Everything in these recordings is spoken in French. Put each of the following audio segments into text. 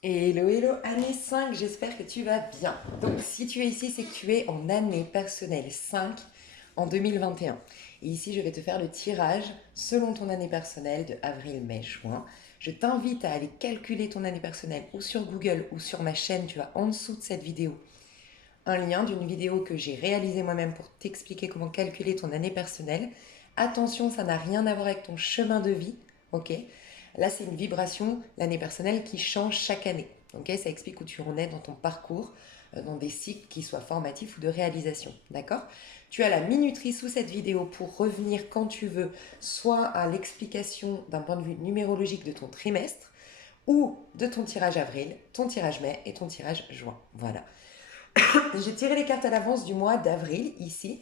Hello, hello, année 5, j'espère que tu vas bien. Donc, si tu es ici, c'est que tu es en année personnelle 5 en 2021. Et ici, je vais te faire le tirage selon ton année personnelle de avril, mai, juin. Je t'invite à aller calculer ton année personnelle ou sur Google ou sur ma chaîne. Tu as en dessous de cette vidéo un lien d'une vidéo que j'ai réalisée moi-même pour t'expliquer comment calculer ton année personnelle. Attention, ça n'a rien à voir avec ton chemin de vie, ok? Là, c'est une vibration, l'année personnelle, qui change chaque année. Ok, ça explique où tu en es dans ton parcours, dans des cycles qui soient formatifs ou de réalisation. D'accord? Tu as la minuterie sous cette vidéo pour revenir quand tu veux, soit à l'explication d'un point de vue numérologique de ton trimestre, ou de ton tirage avril, ton tirage mai et ton tirage juin. Voilà. J'ai tiré les cartes à l'avance du mois d'avril ici.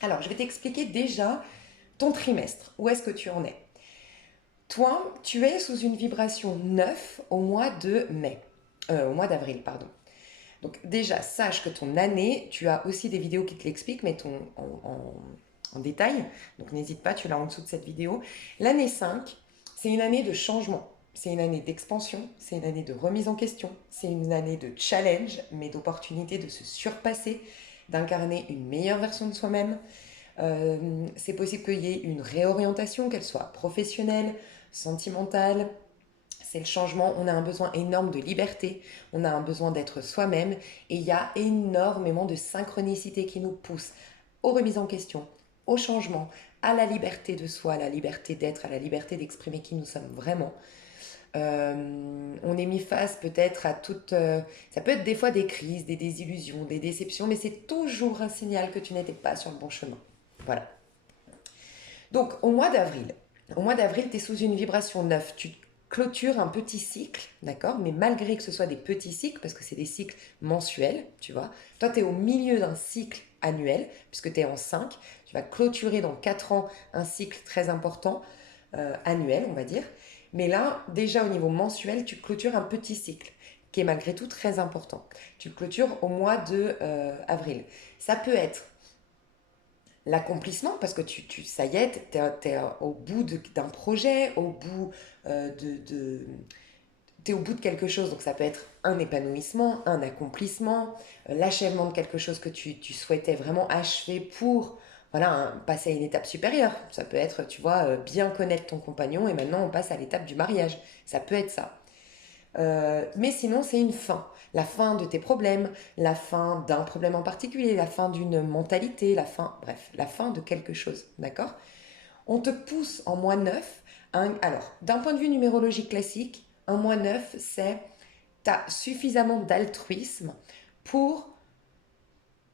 Alors, je vais t'expliquer déjà ton trimestre. Où est-ce que tu en es? Toi, tu es sous une vibration 9 au mois de mai. Au mois d'avril, pardon. Donc déjà, sache que ton année, tu as aussi des vidéos qui te l'expliquent, mais en détail. Donc n'hésite pas, tu l'as en dessous de cette vidéo. L'année 5, c'est une année de changement. C'est une année d'expansion, c'est une année de remise en question, c'est une année de challenge, mais d'opportunité de se surpasser, d'incarner une meilleure version de soi-même. C'est possible qu'il y ait une réorientation, qu'elle soit professionnelle, sentimentale. C'est le changement, on a un besoin énorme de liberté, on a un besoin d'être soi-même et il y a énormément de synchronicité qui nous pousse aux remises en question, au changement, à la liberté de soi, à la liberté d'être, à la liberté d'exprimer qui nous sommes vraiment. On est mis face peut-être à toutes... ça peut être des fois des crises, des désillusions, des déceptions, mais c'est toujours un signal que tu n'étais pas sur le bon chemin. Voilà. Donc, au mois d'avril, tu es sous une vibration 9. Tu clôtures un petit cycle, d'accord? Mais malgré que ce soit des petits cycles, parce que c'est des cycles mensuels, tu vois, toi, tu es au milieu d'un cycle annuel, puisque tu es en 5. Tu vas clôturer dans 4 ans un cycle très important, annuel, on va dire. Mais là, déjà au niveau mensuel, tu clôtures un petit cycle qui est malgré tout très important. Tu le clôtures au mois de avril. Ça peut être l'accomplissement, parce que ça y est, tu es au bout d'un projet, au bout t'es au bout de quelque chose, donc ça peut être un épanouissement, un accomplissement, l'achèvement de quelque chose que tu souhaitais vraiment achever pour voilà, passer à une étape supérieure. Ça peut être, tu vois, bien connaître ton compagnon et maintenant on passe à l'étape du mariage. Ça peut être ça. Mais sinon, c'est une fin. La fin de tes problèmes, la fin d'un problème en particulier, la fin d'une mentalité, la fin, bref, la fin de quelque chose. D'accord? On te pousse en mois 9. Alors, d'un point de vue numérologique classique, un mois 9, c'est tu as suffisamment d'altruisme pour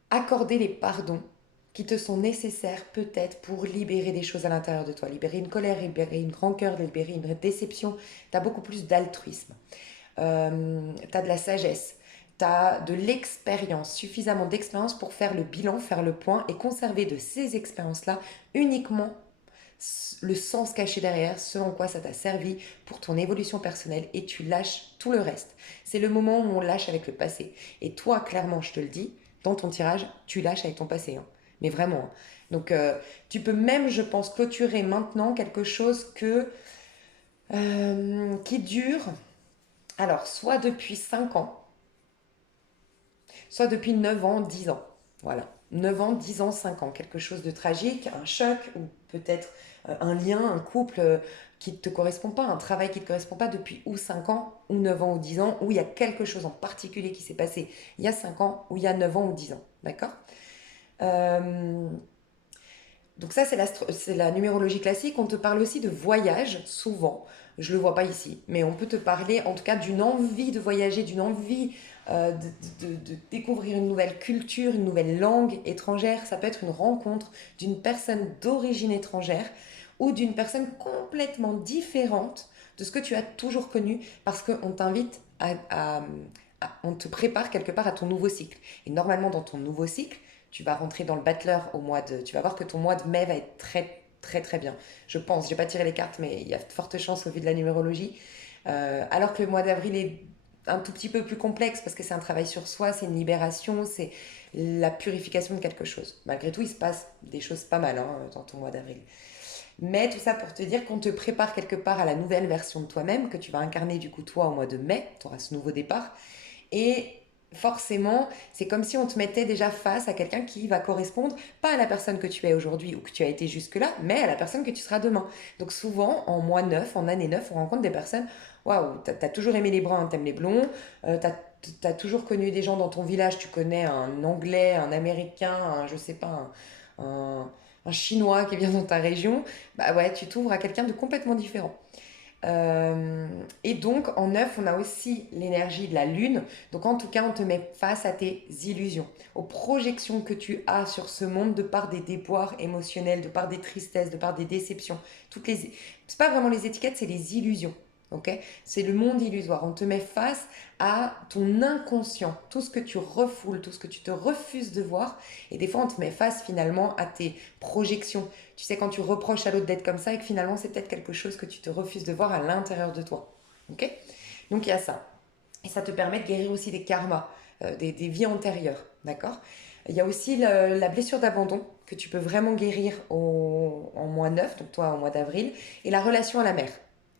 accorder les pardons qui te sont nécessaires peut-être pour libérer des choses à l'intérieur de toi. Libérer une colère, libérer une rancœur, libérer une déception. Tu as beaucoup plus d'altruisme. Tu as de la sagesse, tu as de l'expérience, suffisamment d'expérience pour faire le bilan, faire le point et conserver de ces expériences-là uniquement le sens caché derrière, ce en quoi ça t'a servi pour ton évolution personnelle et tu lâches tout le reste. C'est le moment où on lâche avec le passé. Et toi, clairement, je te le dis, dans ton tirage, tu lâches avec ton passé. Hein. Mais vraiment. Hein. Donc, tu peux même, je pense, clôturer maintenant quelque chose qui dure, alors, soit depuis 5 ans, soit depuis 9 ans, 10 ans. Voilà. 9 ans, 10 ans, 5 ans. Quelque chose de tragique, un choc, ou peut-être un lien, un couple qui ne te correspond pas, un travail qui ne te correspond pas depuis ou 5 ans, ou 9 ans, ou 10 ans, où il y a quelque chose en particulier qui s'est passé il y a 5 ans, ou il y a 9 ans, ou 10 ans. D'accord euh, donc ça, c'est la numérologie classique. On te parle aussi de voyage, souvent. Je ne le vois pas ici, mais on peut te parler en tout cas d'une envie de voyager, d'une envie de découvrir une nouvelle culture, une nouvelle langue étrangère. Ça peut être une rencontre d'une personne d'origine étrangère ou d'une personne complètement différente de ce que tu as toujours connu parce qu'on t'invite on te prépare quelque part à ton nouveau cycle. Et normalement, dans ton nouveau cycle, tu vas rentrer dans le battleur au mois de... Tu vas voir que ton mois de mai va être très très très bien. Je pense, j'ai pas tiré les cartes, mais il y a de fortes chances au vu de la numérologie. Alors que le mois d'avril est un tout petit peu plus complexe parce que c'est un travail sur soi, c'est une libération, c'est la purification de quelque chose. Malgré tout, il se passe des choses pas mal hein, dans ton mois d'avril. Mais tout ça pour te dire qu'on te prépare quelque part à la nouvelle version de toi-même, que tu vas incarner du coup toi au mois de mai, tu auras ce nouveau départ. Et forcément, c'est comme si on te mettait déjà face à quelqu'un qui va correspondre, pas à la personne que tu es aujourd'hui ou que tu as été jusque-là, mais à la personne que tu seras demain. Donc souvent, en mois 9, en année 9, on rencontre des personnes, waouh, t'as toujours aimé les bruns, t'aimes les blonds, t'as toujours connu des gens dans ton village, tu connais un anglais, un américain, je sais pas, un chinois qui vient dans ta région, bah ouais, tu t'ouvres à quelqu'un de complètement différent. Et donc, en neuf, on a aussi l'énergie de la lune. Donc, en tout cas, on te met face à tes illusions, aux projections que tu as sur ce monde de par des déboires émotionnels, de par des tristesses, de par des déceptions. C'est pas vraiment les étiquettes, c'est les illusions. Ok, c'est le monde illusoire. On te met face à ton inconscient, tout ce que tu refoules, tout ce que tu te refuses de voir. Et des fois, on te met face finalement à tes projections. Tu sais, quand tu reproches à l'autre d'être comme ça et que finalement, c'est peut-être quelque chose que tu te refuses de voir à l'intérieur de toi. Ok. Donc, il y a ça. Et ça te permet de guérir aussi des karmas, des vies antérieures. D'accord. Il y a aussi la blessure d'abandon que tu peux vraiment guérir en mois 9, donc toi en mois d'avril, et la relation à la mère.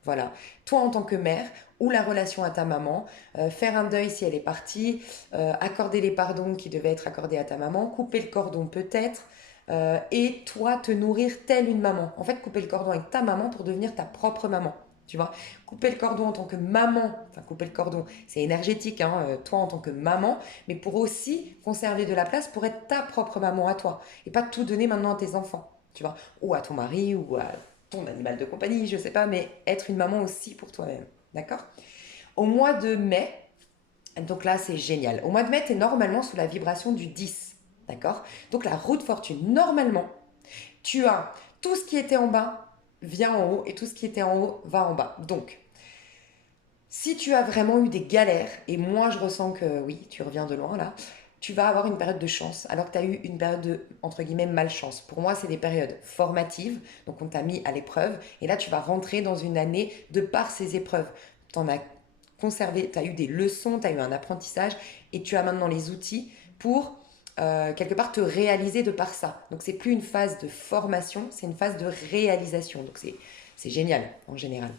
Voilà. Toi en tant que mère, ou la relation à ta maman, faire un deuil si elle est partie, accorder les pardons qui devaient être accordés à ta maman, couper le cordon peut-être, et toi te nourrir telle une maman. En fait, couper le cordon avec ta maman pour devenir ta propre maman. Tu vois, couper le cordon en tant que maman, enfin couper le cordon, c'est énergétique, hein, toi en tant que maman, mais pour aussi conserver de la place pour être ta propre maman à toi et pas tout donner maintenant à tes enfants, tu vois, ou à ton mari ou à ton animal de compagnie, je sais pas, mais être une maman aussi pour toi-même, d'accord. Au mois de mai, donc là c'est génial, au mois de mai, tu es normalement sous la vibration du 10, d'accord. Donc la roue de fortune, normalement, tu as tout ce qui était en bas vient en haut et tout ce qui était en haut va en bas. Donc, si tu as vraiment eu des galères, et moi je ressens que oui, tu reviens de loin là, tu vas avoir une période de chance, alors que tu as eu une période de, entre guillemets, malchance. Pour moi, c'est des périodes formatives, donc on t'a mis à l'épreuve, et là tu vas rentrer dans une année de par ces épreuves. Tu en as conservé, tu as eu des leçons, tu as eu un apprentissage, et tu as maintenant les outils pour quelque part te réaliser de par ça. Donc c'est plus une phase de formation, c'est une phase de réalisation. Donc c'est génial en général.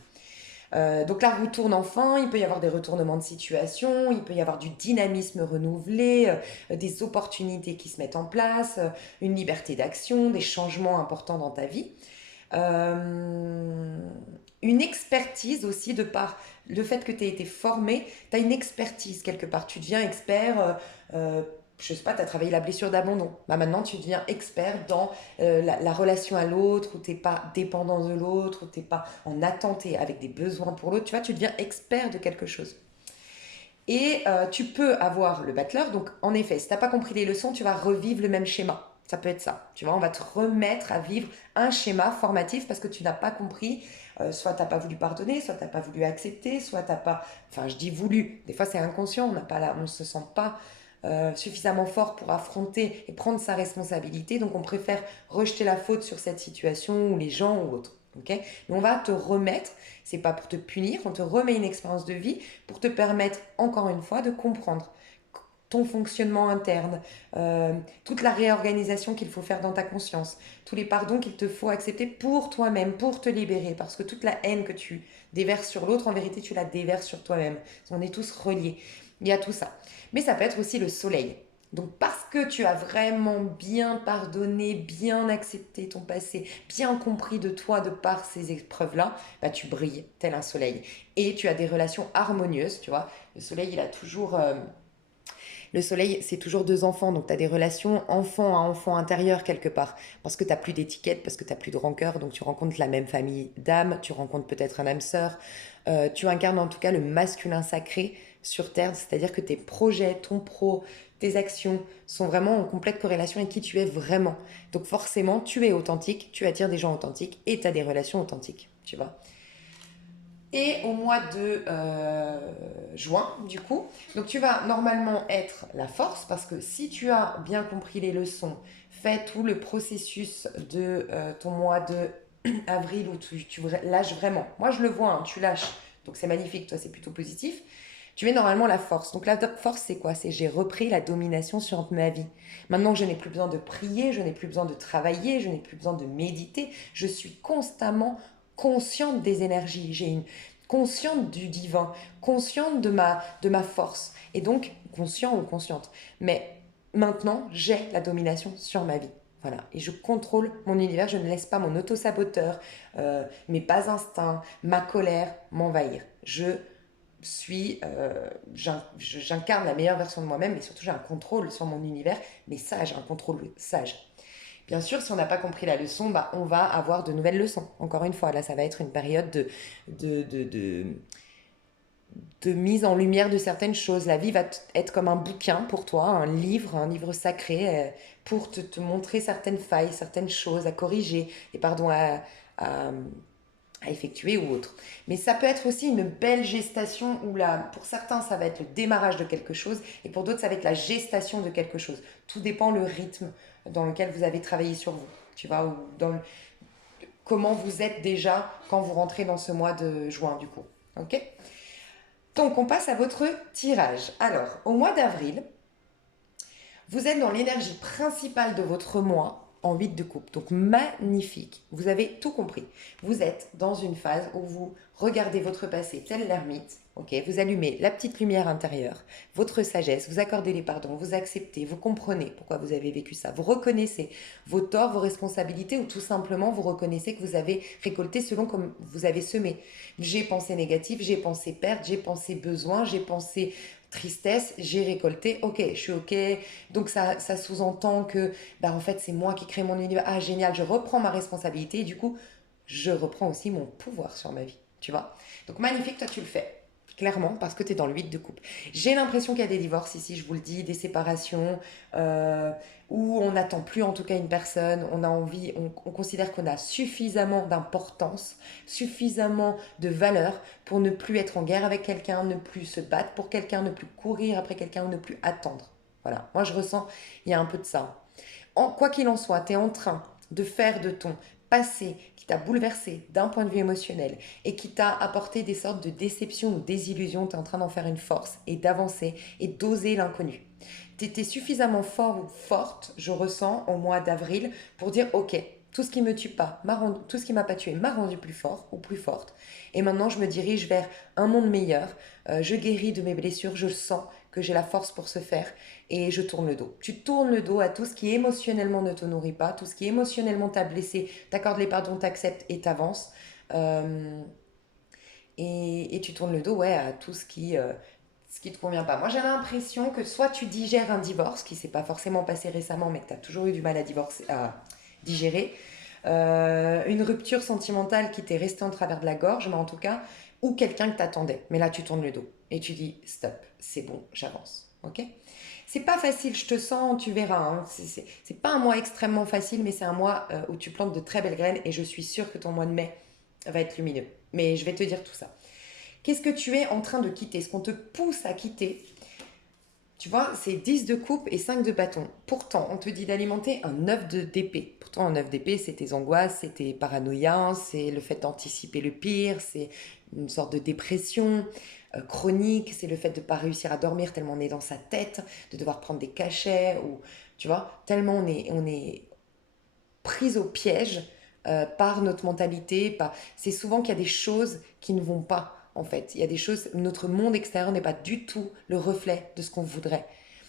Donc la roue tourne enfin, il peut y avoir des retournements de situation, il peut y avoir du dynamisme renouvelé, des opportunités qui se mettent en place, une liberté d'action, des changements importants dans ta vie. Euh, une expertise aussi de par le fait que tu aies été formé, tu as une expertise quelque part, tu deviens expert, je sais pas, tu as travaillé la blessure d'abandon. Bah maintenant, tu deviens expert dans la relation à l'autre, où tu n'es pas dépendant de l'autre, où tu n'es pas en attente et avec des besoins pour l'autre. Tu vois, tu deviens expert de quelque chose. Et tu peux avoir le battleur. Donc, en effet, si tu n'as pas compris les leçons, tu vas revivre le même schéma. Ça peut être ça. Tu vois, on va te remettre à vivre un schéma formatif parce que tu n'as pas compris. Soit tu n'as pas voulu pardonner, soit tu n'as pas voulu accepter, soit tu n'as pas. Enfin, je dis voulu. Des fois, c'est inconscient. On ne se sent pas suffisamment fort pour affronter et prendre sa responsabilité. Donc, on préfère rejeter la faute sur cette situation ou les gens ou autres. Okay. Mais on va te remettre, c'est pas pour te punir, on te remet une expérience de vie pour te permettre, encore une fois, de comprendre ton fonctionnement interne, toute la réorganisation qu'il faut faire dans ta conscience, tous les pardons qu'il te faut accepter pour toi-même, pour te libérer, parce que toute la haine que tu déverses sur l'autre, en vérité, tu la déverses sur toi-même. On est tous reliés. Il y a tout ça. Mais ça peut être aussi le soleil. Donc parce que tu as vraiment bien pardonné, bien accepté ton passé, bien compris de toi de par ces épreuves-là, bah tu brilles tel un soleil. Et tu as des relations harmonieuses, tu vois. Le soleil, il a toujours... le soleil, c'est toujours deux enfants, donc tu as des relations enfant à enfant intérieur quelque part. Parce que tu n'as plus d'étiquette, parce que tu n'as plus de rancœur, donc tu rencontres la même famille d'âmes, tu rencontres peut-être un âme sœur. Tu incarnes en tout cas le masculin sacré sur Terre, c'est-à-dire que tes projets, ton pro, tes actions sont vraiment en complète corrélation avec qui tu es vraiment. Donc forcément, tu es authentique, tu attires des gens authentiques et tu as des relations authentiques, tu vois. Et au mois de juin, du coup, donc tu vas normalement être la force parce que si tu as bien compris les leçons, fait tout le processus de ton mois de avril où tu lâches vraiment. Moi, je le vois, hein, tu lâches. Donc c'est magnifique, toi, c'est plutôt positif. Tu es normalement la force. Donc la force, c'est quoi? C'est j'ai repris la domination sur ma vie. Maintenant que je n'ai plus besoin de prier, je n'ai plus besoin de travailler, je n'ai plus besoin de méditer, je suis constamment consciente des énergies. J'ai une consciente du divin, consciente de ma force. Et donc, conscient ou consciente. Mais maintenant, j'ai la domination sur ma vie. Voilà. Et je contrôle mon univers, je ne laisse pas mon auto-saboteur, mes bas instincts, ma colère m'envahir. J'incarne la meilleure version de moi-même, mais surtout j'ai un contrôle sur mon univers, mais sage, un contrôle sage. Bien sûr, si on n'a pas compris la leçon, bah, on va avoir de nouvelles leçons. Encore une fois, là, ça va être une période de, de, de, de mise en lumière de certaines choses. La vie va être comme un bouquin pour toi, un livre sacré, pour te montrer certaines failles, certaines choses à corriger, et pardon, à, à effectuer ou autre. Mais ça peut être aussi une belle gestation où là, pour certains, ça va être le démarrage de quelque chose et pour d'autres, ça va être la gestation de quelque chose. Tout dépend le rythme dans lequel vous avez travaillé sur vous. Tu vois, ou comment vous êtes déjà quand vous rentrez dans ce mois de juin, du coup. Ok. Donc, on passe à votre tirage. Alors, au mois d'avril, vous êtes dans l'énergie principale de votre mois en 8 de coupe. Donc magnifique. Vous avez tout compris. Vous êtes dans une phase où vous regardez votre passé tel l'ermite. Ok, vous allumez la petite lumière intérieure, votre sagesse, vous accordez les pardons, vous acceptez, vous comprenez pourquoi vous avez vécu ça, vous reconnaissez vos torts, vos responsabilités ou tout simplement vous reconnaissez que vous avez récolté selon comme vous avez semé. J'ai pensé négatif, j'ai pensé perte, j'ai pensé besoin, j'ai pensé tristesse, j'ai récolté, ok, je suis ok. Donc ça sous-entend que, bah, en fait, c'est moi qui crée mon univers. Ah, génial, je reprends ma responsabilité et du coup, je reprends aussi mon pouvoir sur ma vie. Tu vois? Donc magnifique, toi tu le fais. Clairement, parce que tu es dans le 8 de coupe. J'ai l'impression qu'il y a des divorces ici, je vous le dis, des séparations, où on n'attend plus en tout cas une personne, on a envie, on considère qu'on a suffisamment d'importance, suffisamment de valeur pour ne plus être en guerre avec quelqu'un, ne plus se battre pour quelqu'un, ne plus courir après quelqu'un ou ne plus attendre. Voilà, moi je ressens, il y a un peu de ça. Quoi qu'il en soit, tu es en train de faire de ton passé qui t'a bouleversé d'un point de vue émotionnel et qui t'a apporté des sortes de déceptions ou désillusions, tu es en train d'en faire une force et d'avancer et d'oser l'inconnu. Tu étais suffisamment fort ou forte, je ressens, au mois d'avril pour dire ok, tout ce qui me tue pas, tout ce qui m'a pas tué m'a rendu plus fort ou plus forte. Et maintenant, je me dirige vers un monde meilleur. Je guéris de mes blessures, je sens que j'ai la force pour ce faire et je tourne le dos. Tu tournes le dos à tout ce qui émotionnellement ne te nourrit pas, tout ce qui émotionnellement t'a blessé, t'accordes les pardons, t'acceptes et t'avances. Euh, et tu tournes le dos, ouais, à tout ce qui te convient pas. Moi, j'ai l'impression que soit tu digères un divorce qui s'est pas forcément passé récemment, mais que tu as toujours eu du mal à digérer, une rupture sentimentale qui t'est restée en travers de la gorge, mais en tout cas, ou quelqu'un que t'attendait. Mais là, tu tournes le dos et tu dis stop, c'est bon, j'avance. Ok? C'est pas facile, je te sens, tu verras. Hein. C'est pas un mois extrêmement facile, mais c'est un mois où tu plantes de très belles graines et je suis sûre que ton mois de mai va être lumineux. Mais je vais te dire tout ça. Qu'est-ce que tu es en train de quitter? Ce qu'on te pousse à quitter, tu vois, c'est 10 de coupe et 5 de bâton. Pourtant, on te dit d'alimenter un œuf d'épée. Pourtant, un œuf d'épée, c'est tes angoisses, c'est tes paranoïas, c'est le fait d'anticiper le pire, c'est une sorte de dépression chronique, c'est le fait de ne pas réussir à dormir tellement on est dans sa tête, de devoir prendre des cachets, ou tu vois, tellement on est prise au piège par notre mentalité. C'est souvent qu'il y a des choses qui ne vont pas, en fait. Il y a des choses, notre monde extérieur n'est pas du tout le reflet de ce qu'on voudrait.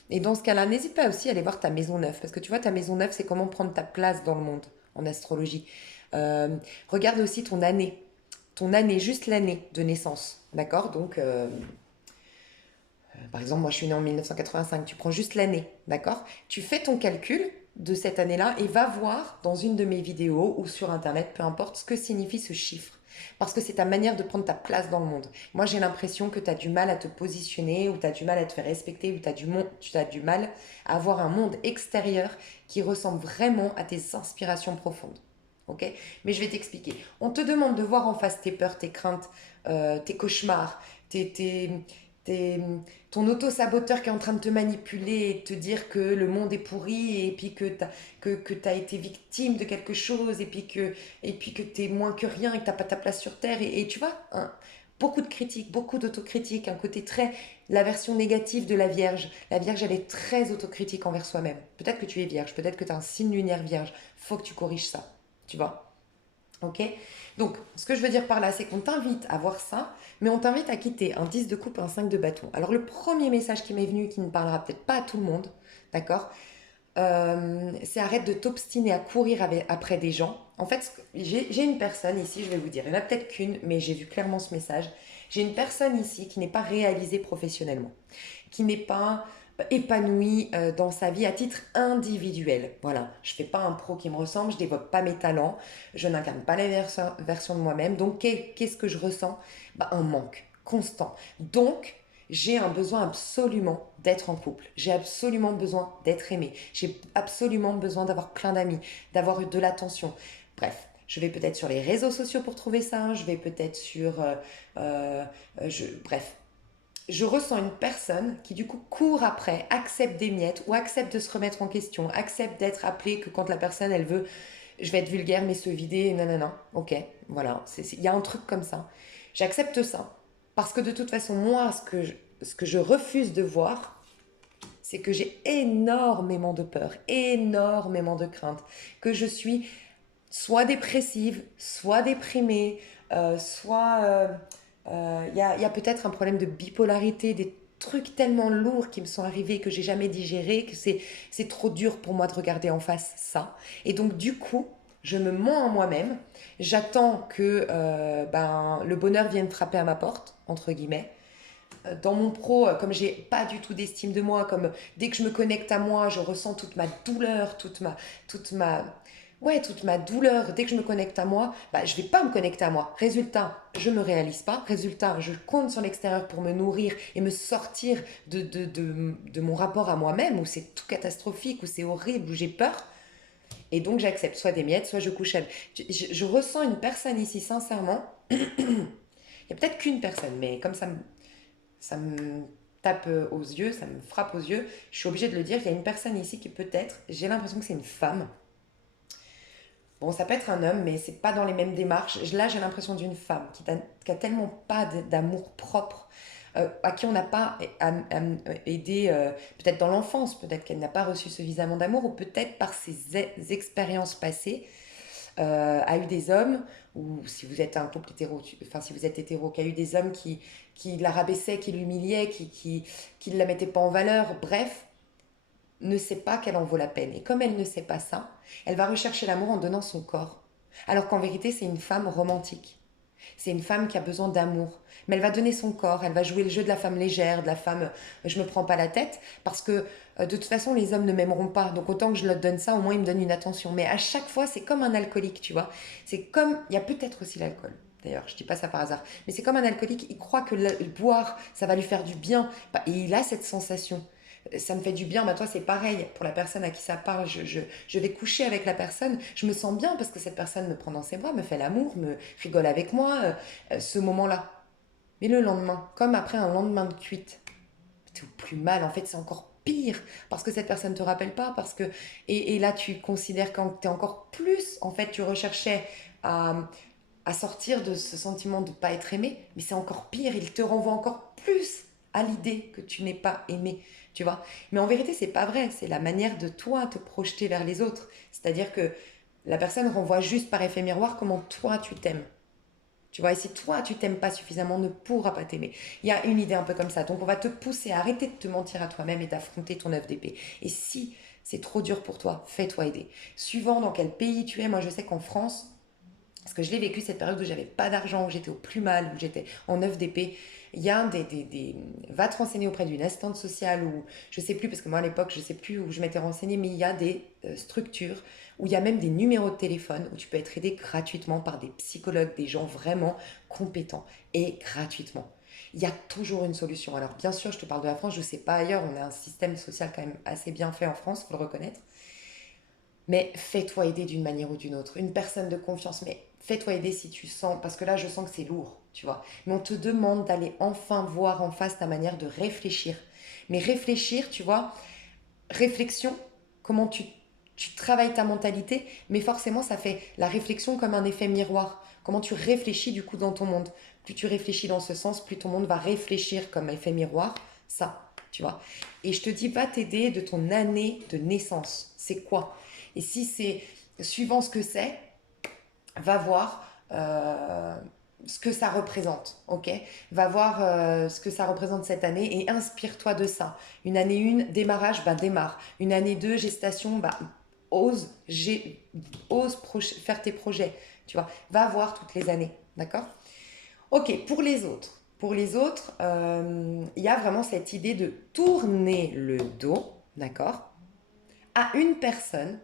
Et dans ce cas-là, n'hésite pas aussi à aller voir ta maison neuve, parce que tu vois, ta maison neuve, c'est comment prendre ta place dans le monde en astrologie. Regarde aussi ton année, juste l'année de naissance, d'accord? Donc, par exemple, moi je suis née en 1985, tu prends juste l'année, d'accord? Tu fais ton calcul de cette année-là et va voir dans une de mes vidéos ou sur internet, peu importe, ce que signifie ce chiffre. Parce que c'est ta manière de prendre ta place dans le monde. Moi j'ai l'impression que tu as du mal à te positionner, ou tu as du mal à te faire respecter, ou tu as du mal à avoir un monde extérieur qui ressemble vraiment à tes inspirations profondes. Ok? Mais je vais t'expliquer. On te demande de voir en face tes peurs, tes craintes, tes cauchemars, tes, ton auto-saboteur qui est en train de te manipuler et te dire que le monde est pourri et puis que t'as été victime de quelque chose et puis que t'es moins que rien et que t'as pas ta place sur Terre. Et tu vois, hein, beaucoup de critiques, beaucoup d'autocritique, un côté très, la version négative de la Vierge. La Vierge, elle est très autocritique envers soi-même. Peut-être que tu es Vierge, peut-être que tu as un signe lunaire Vierge. Faut que tu corriges ça, tu vois. Ok. Donc, ce que je veux dire par là, c'est qu'on t'invite à voir ça, mais on t'invite à quitter un 10 de coupe et un 5 de bâton. Alors, le premier message qui m'est venu, qui ne parlera peut-être pas à tout le monde, d'accord, c'est arrête de t'obstiner à courir après des gens. En fait, j'ai une personne ici, je vais vous dire, il n'y en a peut-être qu'une, mais j'ai vu clairement ce message. J'ai une personne ici qui n'est pas réalisée professionnellement, qui n'est pas épanouie dans sa vie à titre individuel. Voilà, je ne fais pas un pro qui me ressemble, je ne développe pas mes talents, je n'incarne pas la version de moi-même. Donc, qu'est-ce que je ressens? Bah, un manque constant. Donc, j'ai un besoin absolument d'être en couple. J'ai absolument besoin d'être aimée. J'ai absolument besoin d'avoir plein d'amis, d'avoir de l'attention. Bref, je vais peut-être sur les réseaux sociaux pour trouver ça. Je vais peut-être sur... bref, je ressens une personne qui du coup court après, accepte des miettes ou accepte de se remettre en question, accepte d'être appelée que quand la personne elle veut, je vais être vulgaire mais se vider, non, non, non, ok, voilà, il y a un truc comme ça. J'accepte ça parce que de toute façon, moi, ce que je refuse de voir, c'est que j'ai énormément de peur, énormément de crainte, que je suis soit dépressive, soit déprimée, soit y a peut-être un problème de bipolarité, des trucs tellement lourds qui me sont arrivés que j'ai jamais digéré, que c'est trop dur pour moi de regarder en face ça. Et donc du coup, je me mens en moi-même, j'attends que le bonheur vienne frapper à ma porte, entre guillemets. Dans mon pro, comme j'ai pas du tout d'estime de moi, comme dès que je me connecte à moi, je ressens toute ma douleur, toute ma douleur. Dès que je me connecte à moi, bah, je vais pas me connecter à moi. Résultat, je me réalise pas. Résultat, je compte sur l'extérieur pour me nourrir et me sortir de mon rapport à moi-même, où c'est tout catastrophique, où c'est horrible, où j'ai peur. Et donc j'accepte soit des miettes, soit je couche avec. Je ressens une personne ici, sincèrement. Il y a peut-être qu'une personne, mais comme ça me tape aux yeux, ça me frappe aux yeux, je suis obligée de le dire, il y a une personne ici qui peut-être, j'ai l'impression que c'est une femme. Bon, ça peut être un homme, mais c'est pas dans les mêmes démarches. Là, j'ai l'impression d'une femme qui a tellement pas d'amour propre, à qui on n'a pas aidé, peut-être dans l'enfance, peut-être qu'elle n'a pas reçu suffisamment d'amour, ou peut-être par ses expériences passées, a eu des hommes, ou si vous êtes un couple hétéro, enfin si vous êtes hétéro, qui a eu des hommes qui la rabaissaient, qui l'humiliaient, qui ne la mettaient pas en valeur, bref, ne sait pas qu'elle en vaut la peine. Et comme elle ne sait pas ça, elle va rechercher l'amour en donnant son corps. Alors qu'en vérité, c'est une femme romantique. C'est une femme qui a besoin d'amour. Mais elle va donner son corps, elle va jouer le jeu de la femme légère, de la femme je me prends pas la tête, parce que de toute façon, les hommes ne m'aimeront pas. Donc autant que je leur donne ça, au moins ils me donnent une attention. Mais à chaque fois, c'est comme un alcoolique, tu vois. C'est comme. Il y a peut-être aussi l'alcool. D'ailleurs, je dis pas ça par hasard. Mais c'est comme un alcoolique, il croit que boire, ça va lui faire du bien. Et il a cette sensation. Ça me fait du bien, bah toi c'est pareil, pour la personne à qui ça parle, je vais coucher avec la personne, je me sens bien parce que cette personne me prend dans ses bras, me fait l'amour, me rigole avec moi, ce moment-là. Mais le lendemain, comme après un lendemain de cuite, t'es au plus mal, en fait c'est encore pire, parce que cette personne ne te rappelle pas, parce que... Et là tu considères quand t'es encore plus, en fait tu recherchais à sortir de ce sentiment de ne pas être aimé, mais c'est encore pire, il te renvoie encore plus à l'idée que tu n'es pas aimé, tu vois. Mais en vérité, c'est pas vrai, c'est la manière de toi te projeter vers les autres. C'est-à-dire que la personne renvoie juste par effet miroir comment toi tu t'aimes. Tu vois, et si toi tu t'aimes pas suffisamment, on ne pourra pas t'aimer. Il y a une idée un peu comme ça. Donc on va te pousser à arrêter de te mentir à toi-même et d'affronter ton œuf d'épée. Et si c'est trop dur pour toi, fais-toi aider. Suivant dans quel pays tu es, moi je sais qu'en France, parce que je l'ai vécu cette période où j'avais pas d'argent, où j'étais au plus mal, où j'étais en œuf d'épée. Il y a va te renseigner auprès d'une assistante sociale ou je sais plus, parce que moi à l'époque je sais plus où je m'étais renseignée, mais il y a des structures où il y a même des numéros de téléphone où tu peux être aidé gratuitement par des psychologues, des gens vraiment compétents et gratuitement. Il y a toujours une solution. Alors bien sûr, je te parle de la France, je ne sais pas ailleurs, on a un système social quand même assez bien fait en France, il faut le reconnaître. Mais fais-toi aider d'une manière ou d'une autre. Une personne de confiance, mais fais-toi aider si tu sens, parce que là je sens que c'est lourd, tu vois. Mais on te demande d'aller enfin voir en face ta manière de réfléchir. Mais réfléchir, tu vois, réflexion, comment tu travailles ta mentalité, mais forcément ça fait la réflexion comme un effet miroir. Comment tu réfléchis du coup dans ton monde. plus tu réfléchis dans ce sens, plus ton monde va réfléchir comme effet miroir, ça, tu vois. Et je te dis, va t'aider de ton année de naissance. C'est quoi? Et si c'est suivant ce que c'est, va voir ce que ça représente, ok? Va voir ce que ça représente cette année et inspire-toi de ça. Une année 1, démarrage, bah démarre. Une année 2, gestation, bah ose, faire tes projets, tu vois. Va voir toutes les années, d'accord? Ok, pour les autres. Pour les autres, il y a vraiment cette idée de tourner le dos, d'accord, à une personne.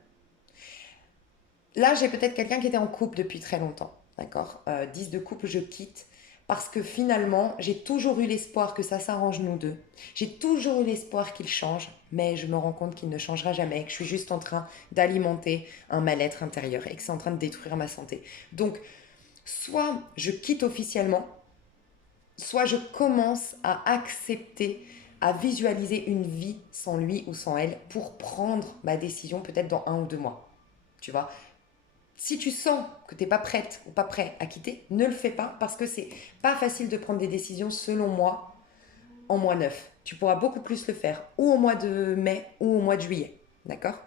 Là, j'ai peut-être quelqu'un qui était en couple depuis très longtemps, d'accord. 10 de couple, je quitte parce que finalement, j'ai toujours eu l'espoir que ça s'arrange nous deux. J'ai toujours eu l'espoir qu'il change, mais je me rends compte qu'il ne changera jamais, que je suis juste en train d'alimenter un mal-être intérieur et que c'est en train de détruire ma santé. Donc, soit je quitte officiellement, soit je commence à accepter, à visualiser une vie sans lui ou sans elle pour prendre ma décision peut-être dans 1 ou 2 mois. Tu vois, si tu sens que tu n'es pas prête ou pas prêt à quitter, ne le fais pas parce que c'est pas facile de prendre des décisions, selon moi, en mois 9. Tu pourras beaucoup plus le faire ou au mois de mai ou au mois de juillet. D'accord.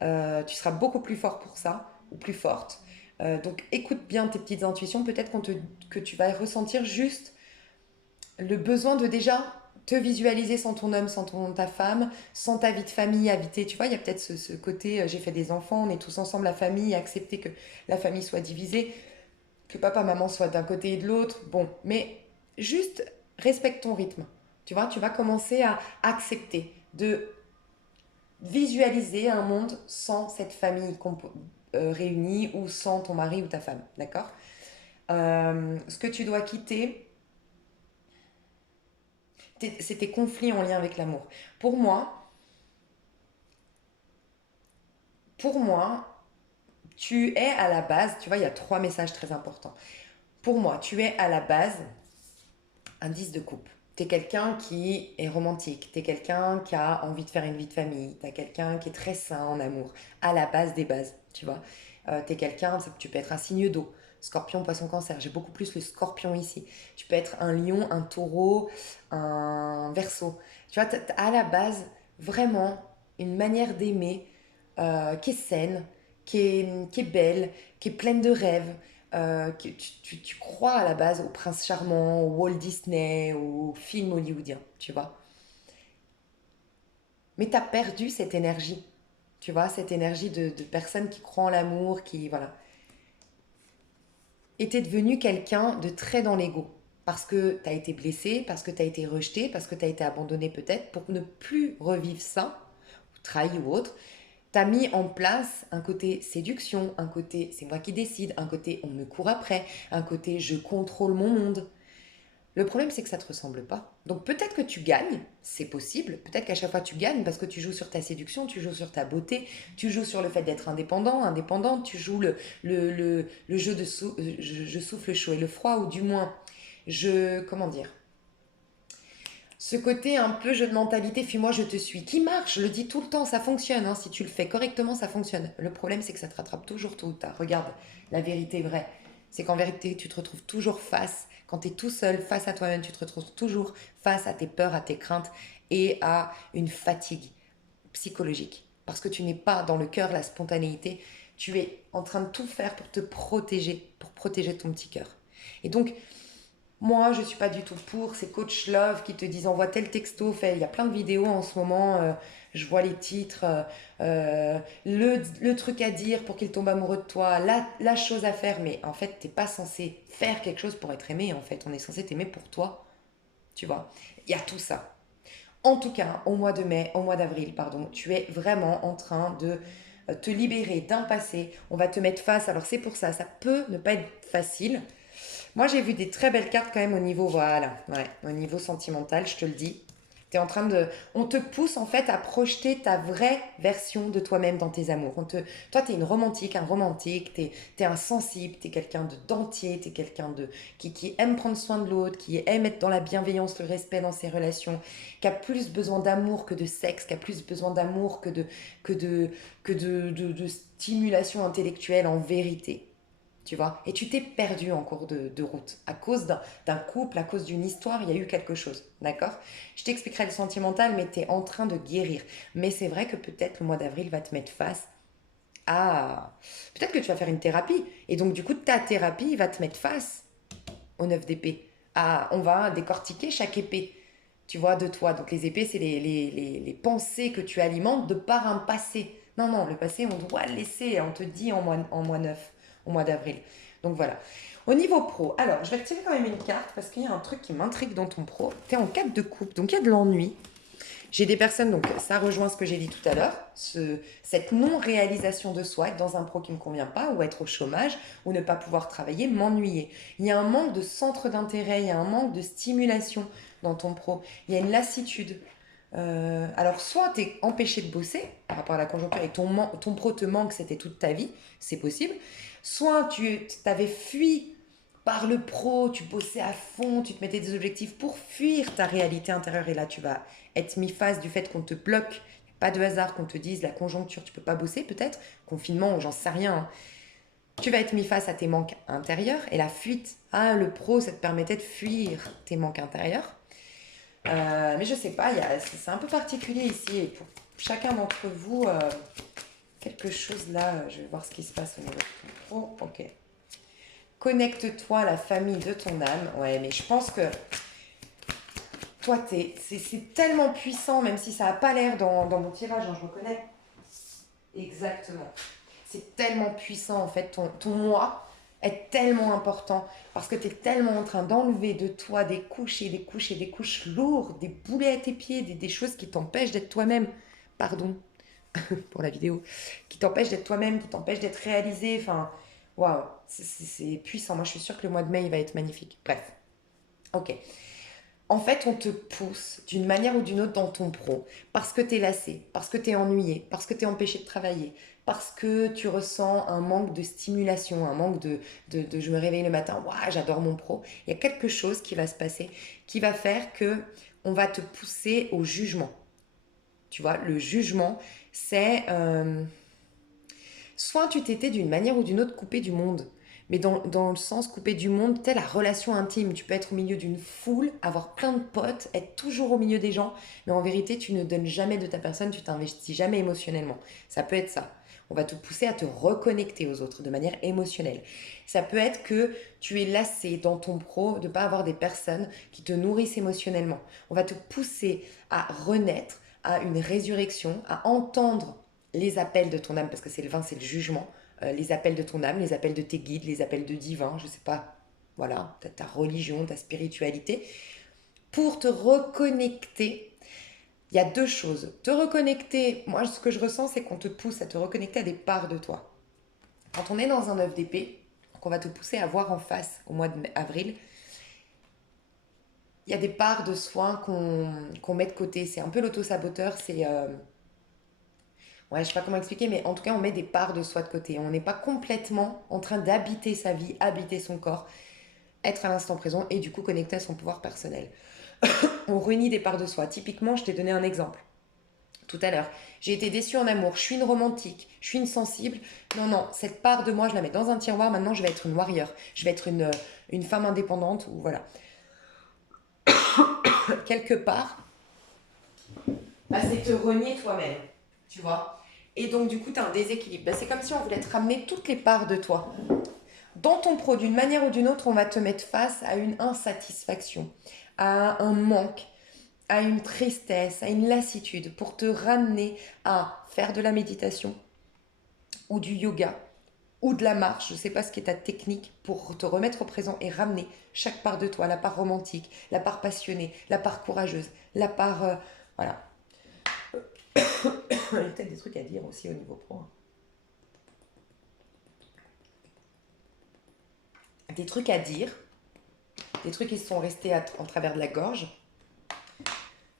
Tu seras beaucoup plus fort pour ça ou plus forte. Donc écoute bien tes petites intuitions. Peut-être que tu vas ressentir juste le besoin de déjà te visualiser sans ton homme, ta femme, sans ta vie de famille habitée. Tu vois, il y a peut-être ce côté, j'ai fait des enfants, on est tous ensemble, la famille, accepter que la famille soit divisée, que papa, maman soient d'un côté et de l'autre. Bon, mais juste respecte ton rythme. Tu vois, tu vas commencer à accepter de visualiser un monde sans cette famille réunie ou sans ton mari ou ta femme. D'accord. Ce que tu dois quitter, c'est tes conflits en lien avec l'amour. Pour moi, pour moi, tu es à la base, tu vois, il y a 3 messages très importants. Pour moi, tu es à la base un 10 de coupe. Tu es quelqu'un qui est romantique, tu es quelqu'un qui a envie de faire une vie de famille, tu es quelqu'un qui est très sain en amour, à la base des bases, tu vois. Tu es quelqu'un, tu peux être un signe d'eau, scorpion, poisson, cancer, j'ai beaucoup plus le scorpion ici. Tu peux être un lion, un taureau, un verseau. Tu vois, à la base, vraiment une manière d'aimer qui est saine, qui est belle, qui est pleine de rêves, tu crois à la base au prince charmant, au Walt Disney, au film hollywoodien, tu vois. Mais tu as perdu cette énergie, tu vois, cette énergie de personne qui croit en l'amour, qui, voilà. Et tu es devenu quelqu'un de très dans l'ego. Parce que tu as été blessé, parce que tu as été rejeté, parce que tu as été abandonné peut-être, pour ne plus revivre ça, ou trahi ou autre, t'as mis en place un côté séduction, un côté c'est moi qui décide, un côté on me court après, un côté je contrôle mon monde. Le problème, c'est que ça ne te ressemble pas. Donc peut-être que tu gagnes, c'est possible. Peut-être qu'à chaque fois tu gagnes parce que tu joues sur ta séduction, tu joues sur ta beauté, tu joues sur le fait d'être indépendant, indépendante, tu joues le jeu de je souffle le chaud et le froid, ou du moins, comment dire, ce côté un peu jeu de mentalité, fuis-moi, je te suis, qui marche, je le dis tout le temps, ça fonctionne, hein. Si tu le fais correctement, ça fonctionne. Le problème, c'est que ça te rattrape toujours tôt ou tard. Regarde, la vérité vraie, c'est qu'en vérité, tu te retrouves toujours quand tu es tout seul, face à toi-même, tu te retrouves toujours face à tes peurs, à tes craintes et à une fatigue psychologique. Parce que tu n'es pas dans le cœur, la spontanéité, tu es en train de tout faire pour te protéger, pour protéger ton petit cœur. Et donc, moi, je ne suis pas du tout pour ces coachs love qui te disent envoie tel texto, fait. Il y a plein de vidéos en ce moment, je vois les titres, le truc à dire pour qu'il tombe amoureux de toi, la chose à faire, mais en fait, tu n'es pas censé faire quelque chose pour être aimé, en fait. On est censé t'aimer pour toi, tu vois. Il y a tout ça. En tout cas, au mois d'avril, pardon, tu es vraiment en train de te libérer d'un passé. On va te mettre face, alors c'est pour ça, ça peut ne pas être facile. Moi, j'ai vu des très belles cartes quand même au niveau, voilà, ouais, au niveau sentimental, je te le dis. T'es en train de, on te pousse en fait à projeter ta vraie version de toi-même dans tes amours. Toi, t'es une romantique, un romantique, t'es un sensible, t'es quelqu'un d'entier, t'es quelqu'un qui aime prendre soin de l'autre, qui aime être dans la bienveillance, le respect dans ses relations, qui a plus besoin d'amour que de sexe, qui a plus besoin d'amour que de stimulation intellectuelle en vérité. tu vois. Et tu t'es perdu en cours de route à cause d'un couple, à cause d'une histoire, il y a eu quelque chose, d'accord? Je t'expliquerai le sentimental, mais tu es en train de guérir. Mais c'est vrai que peut-être le mois d'avril va te mettre face à... Peut-être que tu vas faire une thérapie. Et donc, du coup, ta thérapie va te mettre face au 9 d'épée. Ah, on va décortiquer chaque épée, tu vois, de toi. Donc les épées, c'est les pensées que tu alimentes de par un passé. Non, non, le passé, on doit le laisser, on te dit en mois 9, au mois d'avril. Donc voilà. Au niveau pro, alors je vais retirer quand même une carte parce qu'il y a un truc qui m'intrigue dans ton pro. Tu es en 4 de coupe, donc il y a de l'ennui. J'ai des personnes, donc ça rejoint ce que j'ai dit tout à l'heure, cette non-réalisation de soi, être dans un pro qui ne me convient pas, ou être au chômage, ou ne pas pouvoir travailler, m'ennuyer. Il y a un manque de centre d'intérêt, il y a un manque de stimulation dans ton pro, il y a une lassitude. Alors soit tu es empêché de bosser par rapport à la conjoncture et ton pro te manque, c'était toute ta vie, c'est possible. Soit tu t'avais fui par le pro, tu bossais à fond, tu te mettais des objectifs pour fuir ta réalité intérieure et là tu vas être mis face du fait qu'on te bloque, pas de hasard qu'on te dise la conjoncture, tu peux pas bosser peut-être, confinement ou j'en sais rien. Hein. Tu vas être mis face à tes manques intérieurs et la fuite. Ah, le pro, ça te permettait de fuir tes manques intérieurs. Mais je sais pas, c'est un peu particulier ici et pour chacun d'entre vous, quelque chose là, je vais voir ce qui se passe au niveau de ton pro. Ok. Connecte-toi à la famille de ton âme. Ouais, mais je pense que toi, c'est tellement puissant, même si ça n'a pas l'air dans mon tirage, hein, je reconnais. Exactement. C'est tellement puissant, en fait. Ton moi est tellement important parce que tu es tellement en train d'enlever de toi des couches et des couches et des couches lourdes, des boulets à tes pieds, des choses qui t'empêchent d'être toi-même. Pardon pour la vidéo. Qui t'empêchent d'être toi-même, qui t'empêchent d'être réalisé. Enfin, waouh, c'est puissant. Moi, je suis sûre que le mois de mai, il va être magnifique. Bref. Ok. En fait, on te pousse d'une manière ou d'une autre dans ton pro parce que tu es lassé, parce que tu es ennuyé, parce que tu es empêché de travailler, parce que tu ressens un manque de stimulation, un manque de je me réveille le matin, waouh, j'adore mon pro. Il y a quelque chose qui va se passer qui va faire que on va te pousser au jugement. Tu vois, le jugement, c'est soit tu t'étais d'une manière ou d'une autre coupé du monde. Mais dans le sens coupé du monde, t'es la relation intime. Tu peux être au milieu d'une foule, avoir plein de potes, être toujours au milieu des gens, mais en vérité, tu ne donnes jamais de ta personne, tu t'investis jamais émotionnellement. Ça peut être ça. On va te pousser à te reconnecter aux autres de manière émotionnelle. Ça peut être que tu es lassé dans ton pro de ne pas avoir des personnes qui te nourrissent émotionnellement. On va te pousser à renaître, à une résurrection, à entendre les appels de ton âme, parce que c'est le vin, c'est le jugement, les appels de ton âme, les appels de tes guides, les appels de divin, je sais pas, voilà, ta religion, ta spiritualité, pour te reconnecter. Il y a deux choses. Te reconnecter, moi ce que je ressens, c'est qu'on te pousse à te reconnecter à des parts de toi. Quand on est dans un œuf d'épée, qu'on va te pousser à voir en face au mois d'avril, il y a des parts de soi qu'on met de côté. C'est un peu l'auto-saboteur, c'est ouais, je sais pas comment expliquer, mais en tout cas, on met des parts de soi de côté. On n'est pas complètement en train d'habiter sa vie, habiter son corps, être à l'instant présent et du coup connecter à son pouvoir personnel. On renie des parts de soi. Typiquement, je t'ai donné un exemple tout à l'heure. J'ai été déçue en amour, je suis une romantique, je suis une sensible. Non, non, cette part de moi, je la mets dans un tiroir. Maintenant, je vais être une warrior. Je vais être une femme indépendante ou voilà. Quelque part, bah, c'est te renier toi-même, tu vois. Et donc, du coup, tu as un déséquilibre. Bah, c'est comme si on voulait te ramener toutes les parts de toi. Dans ton pro, d'une manière ou d'une autre, on va te mettre face à une insatisfaction, à un manque, à une tristesse, à une lassitude pour te ramener à faire de la méditation ou du yoga ou de la marche, je ne sais pas ce qui est ta technique pour te remettre au présent et ramener chaque part de toi, la part romantique, la part passionnée, la part courageuse, la part... voilà. Il y a peut-être des trucs à dire aussi au niveau pro. Hein. Des trucs à dire, des trucs qui sont restés en travers de la gorge,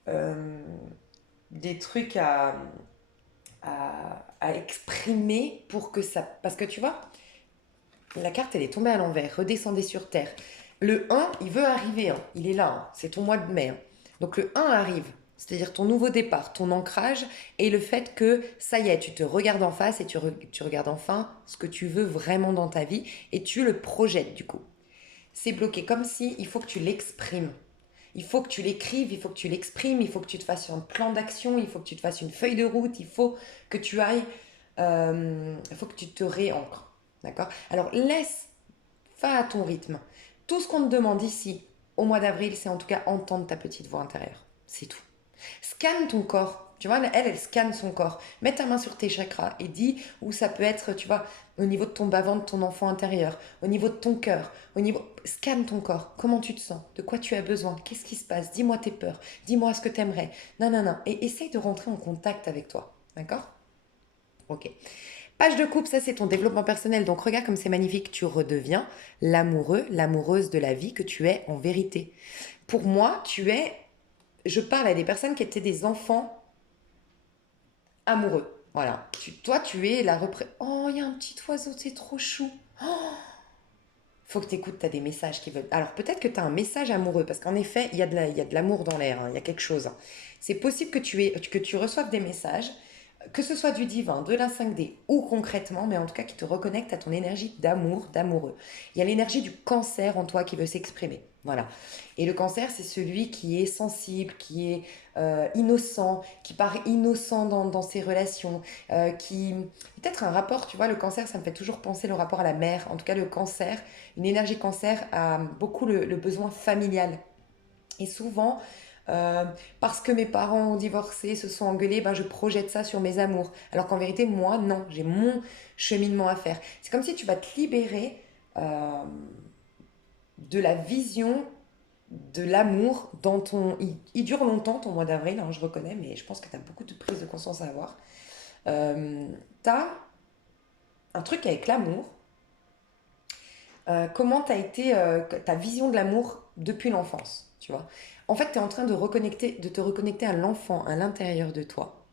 euh, des trucs à exprimer pour que ça... Parce que tu vois, la carte, elle est tombée à l'envers. Redescendez sur Terre. Le 1, il veut arriver. Hein. Il est là. Hein. C'est ton mois de mai. Hein. Donc le 1 arrive. C'est-à-dire ton nouveau départ, ton ancrage et le fait que ça y est, tu te regardes en face et tu regardes enfin ce que tu veux vraiment dans ta vie et tu le projettes du coup. C'est bloqué comme si il faut que tu l'exprimes. Il faut que tu l'écrives, il faut que tu l'exprimes, il faut que tu te fasses un plan d'action, il faut que tu te fasses une feuille de route, il faut que tu ailles, il faut que tu te réancres. D'accord. Alors laisse, va à ton rythme. Tout ce qu'on te demande ici, au mois d'avril, c'est en tout cas entendre ta petite voix intérieure. C'est tout. Scanne ton corps. Tu vois, elle scanne son corps. Mets ta main sur tes chakras et dis où ça peut être, tu vois, au niveau de ton bas-ventre, ton enfant intérieur, au niveau de ton cœur, au niveau... Scanne ton corps. Comment tu te sens? De quoi tu as besoin? Qu'est-ce qui se passe? Dis-moi tes peurs. Dis-moi ce que tu aimerais. Non, non, non. Et essaye de rentrer en contact avec toi. D'accord? Ok. Page de couple, ça c'est ton développement personnel. Donc regarde comme c'est magnifique. Tu redeviens l'amoureux, l'amoureuse de la vie que tu es en vérité. Pour moi, tu es... Je parle à des personnes qui étaient des enfants amoureux. Voilà. Toi, tu es la repré... Oh, il y a un petit oiseau, c'est trop chou. Faut que tu écoutes, tu as des messages qui veulent... Alors peut-être que tu as un message amoureux, parce qu'en effet, il y a de l'amour dans l'air, hein, il y a quelque chose. Hein. C'est possible que tu reçoives des messages, que ce soit du divin, de la 5D ou concrètement, mais en tout cas qui te reconnecte à ton énergie d'amour, d'amoureux. Il y a l'énergie du cancer en toi qui veut s'exprimer. Voilà. Et le cancer, c'est celui qui est sensible, qui est innocent, qui paraît innocent dans ses relations, qui... Peut-être un rapport, tu vois, le cancer, ça me fait toujours penser le rapport à la mère. En tout cas, le cancer, une énergie cancer a beaucoup le besoin familial. Et souvent, euh, parce que mes parents ont divorcé, se sont engueulés, ben je projette ça sur mes amours. Alors qu'en vérité, moi, non, j'ai mon cheminement à faire. C'est comme si tu vas te libérer de la vision de l'amour dans ton... Il dure longtemps, ton mois d'avril, hein, je reconnais, mais je pense que tu as beaucoup de prise de conscience à avoir. Tu as un truc avec l'amour. Comment tu as été, ta vision de l'amour depuis l'enfance, tu vois. En fait, tu es en train de te reconnecter à l'enfant, à l'intérieur de toi.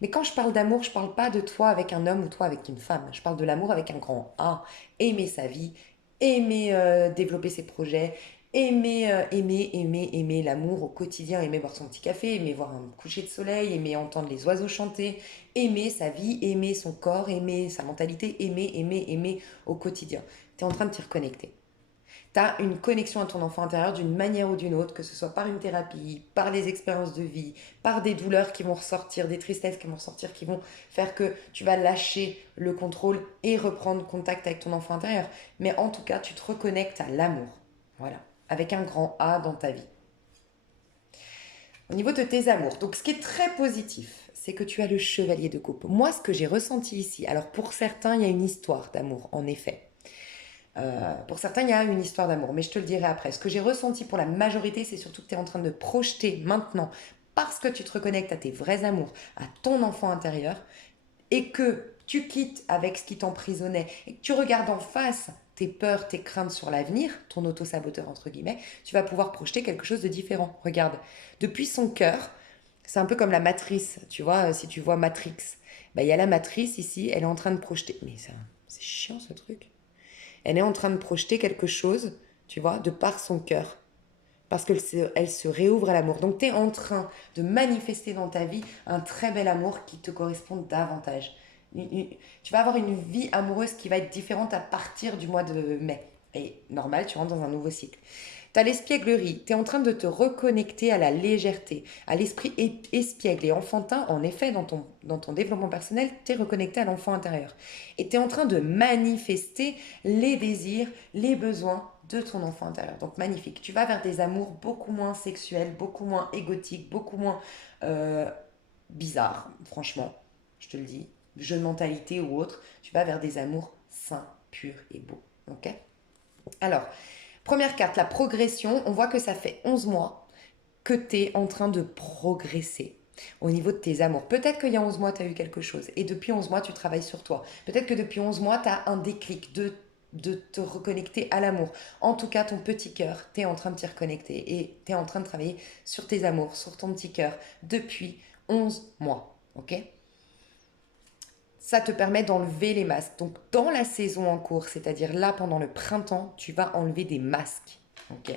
Mais quand je parle d'amour, je parle pas de toi avec un homme ou toi avec une femme. Je parle de l'amour avec un grand A. Aimer sa vie, aimer développer ses projets, aimer l'amour au quotidien, aimer boire son petit café, aimer voir un coucher de soleil, aimer entendre les oiseaux chanter, aimer sa vie, aimer son corps, aimer sa mentalité, aimer au quotidien. Tu es en train de t'y reconnecter. Tu as une connexion à ton enfant intérieur d'une manière ou d'une autre, que ce soit par une thérapie, par des expériences de vie, par des douleurs qui vont ressortir, des tristesses qui vont ressortir, qui vont faire que tu vas lâcher le contrôle et reprendre contact avec ton enfant intérieur. Mais en tout cas, tu te reconnectes à l'amour. Voilà. Avec un grand A dans ta vie. Au niveau de tes amours, donc ce qui est très positif, c'est que tu as le chevalier de coupe. Moi, ce que j'ai ressenti ici, alors pour certains, il y a une histoire d'amour, en effet. Pour certains, il y a une histoire d'amour, mais je te le dirai après. Ce que j'ai ressenti pour la majorité, c'est surtout que tu es en train de projeter maintenant, parce que tu te reconnectes à tes vrais amours, à ton enfant intérieur, et que tu quittes avec ce qui t'emprisonnait, et que tu regardes en face tes peurs, tes craintes sur l'avenir, ton auto-saboteur entre guillemets, tu vas pouvoir projeter quelque chose de différent. Regarde, depuis son cœur, c'est un peu comme la matrice, tu vois, si tu vois Matrix, bah, il y a la matrice ici, elle est en train de projeter. Mais c'est chiant ce truc. Elle est en train de projeter quelque chose, tu vois, de par son cœur. Parce elle se réouvre à l'amour. Donc tu es en train de manifester dans ta vie un très bel amour qui te correspond davantage. Tu vas avoir une vie amoureuse qui va être différente à partir du mois de mai. Et normal, tu rentres dans un nouveau cycle. Tu as l'espièglerie, tu es en train de te reconnecter à la légèreté, à l'esprit espiègle et enfantin. En effet, dans ton développement personnel, tu es reconnecté à l'enfant intérieur. Et tu es en train de manifester les désirs, les besoins de ton enfant intérieur. Donc magnifique. Tu vas vers des amours beaucoup moins sexuels, beaucoup moins égotiques, beaucoup moins euh, bizarres, franchement, je te le dis, jeu de mentalité ou autre. Tu vas vers des amours sains, purs et beaux. Ok. Alors, première carte, la progression. On voit que ça fait 11 mois que tu es en train de progresser au niveau de tes amours. Peut-être qu'il y a 11 mois, tu as eu quelque chose. Et depuis 11 mois, tu travailles sur toi. Peut-être que depuis 11 mois, tu as un déclic de te reconnecter à l'amour. En tout cas, ton petit cœur, tu es en train de t'y reconnecter. Et tu es en train de travailler sur tes amours, sur ton petit cœur, depuis 11 mois. Ok. Ça te permet d'enlever les masques. Donc, dans la saison en cours, c'est-à-dire là, pendant le printemps, tu vas enlever des masques. Ok.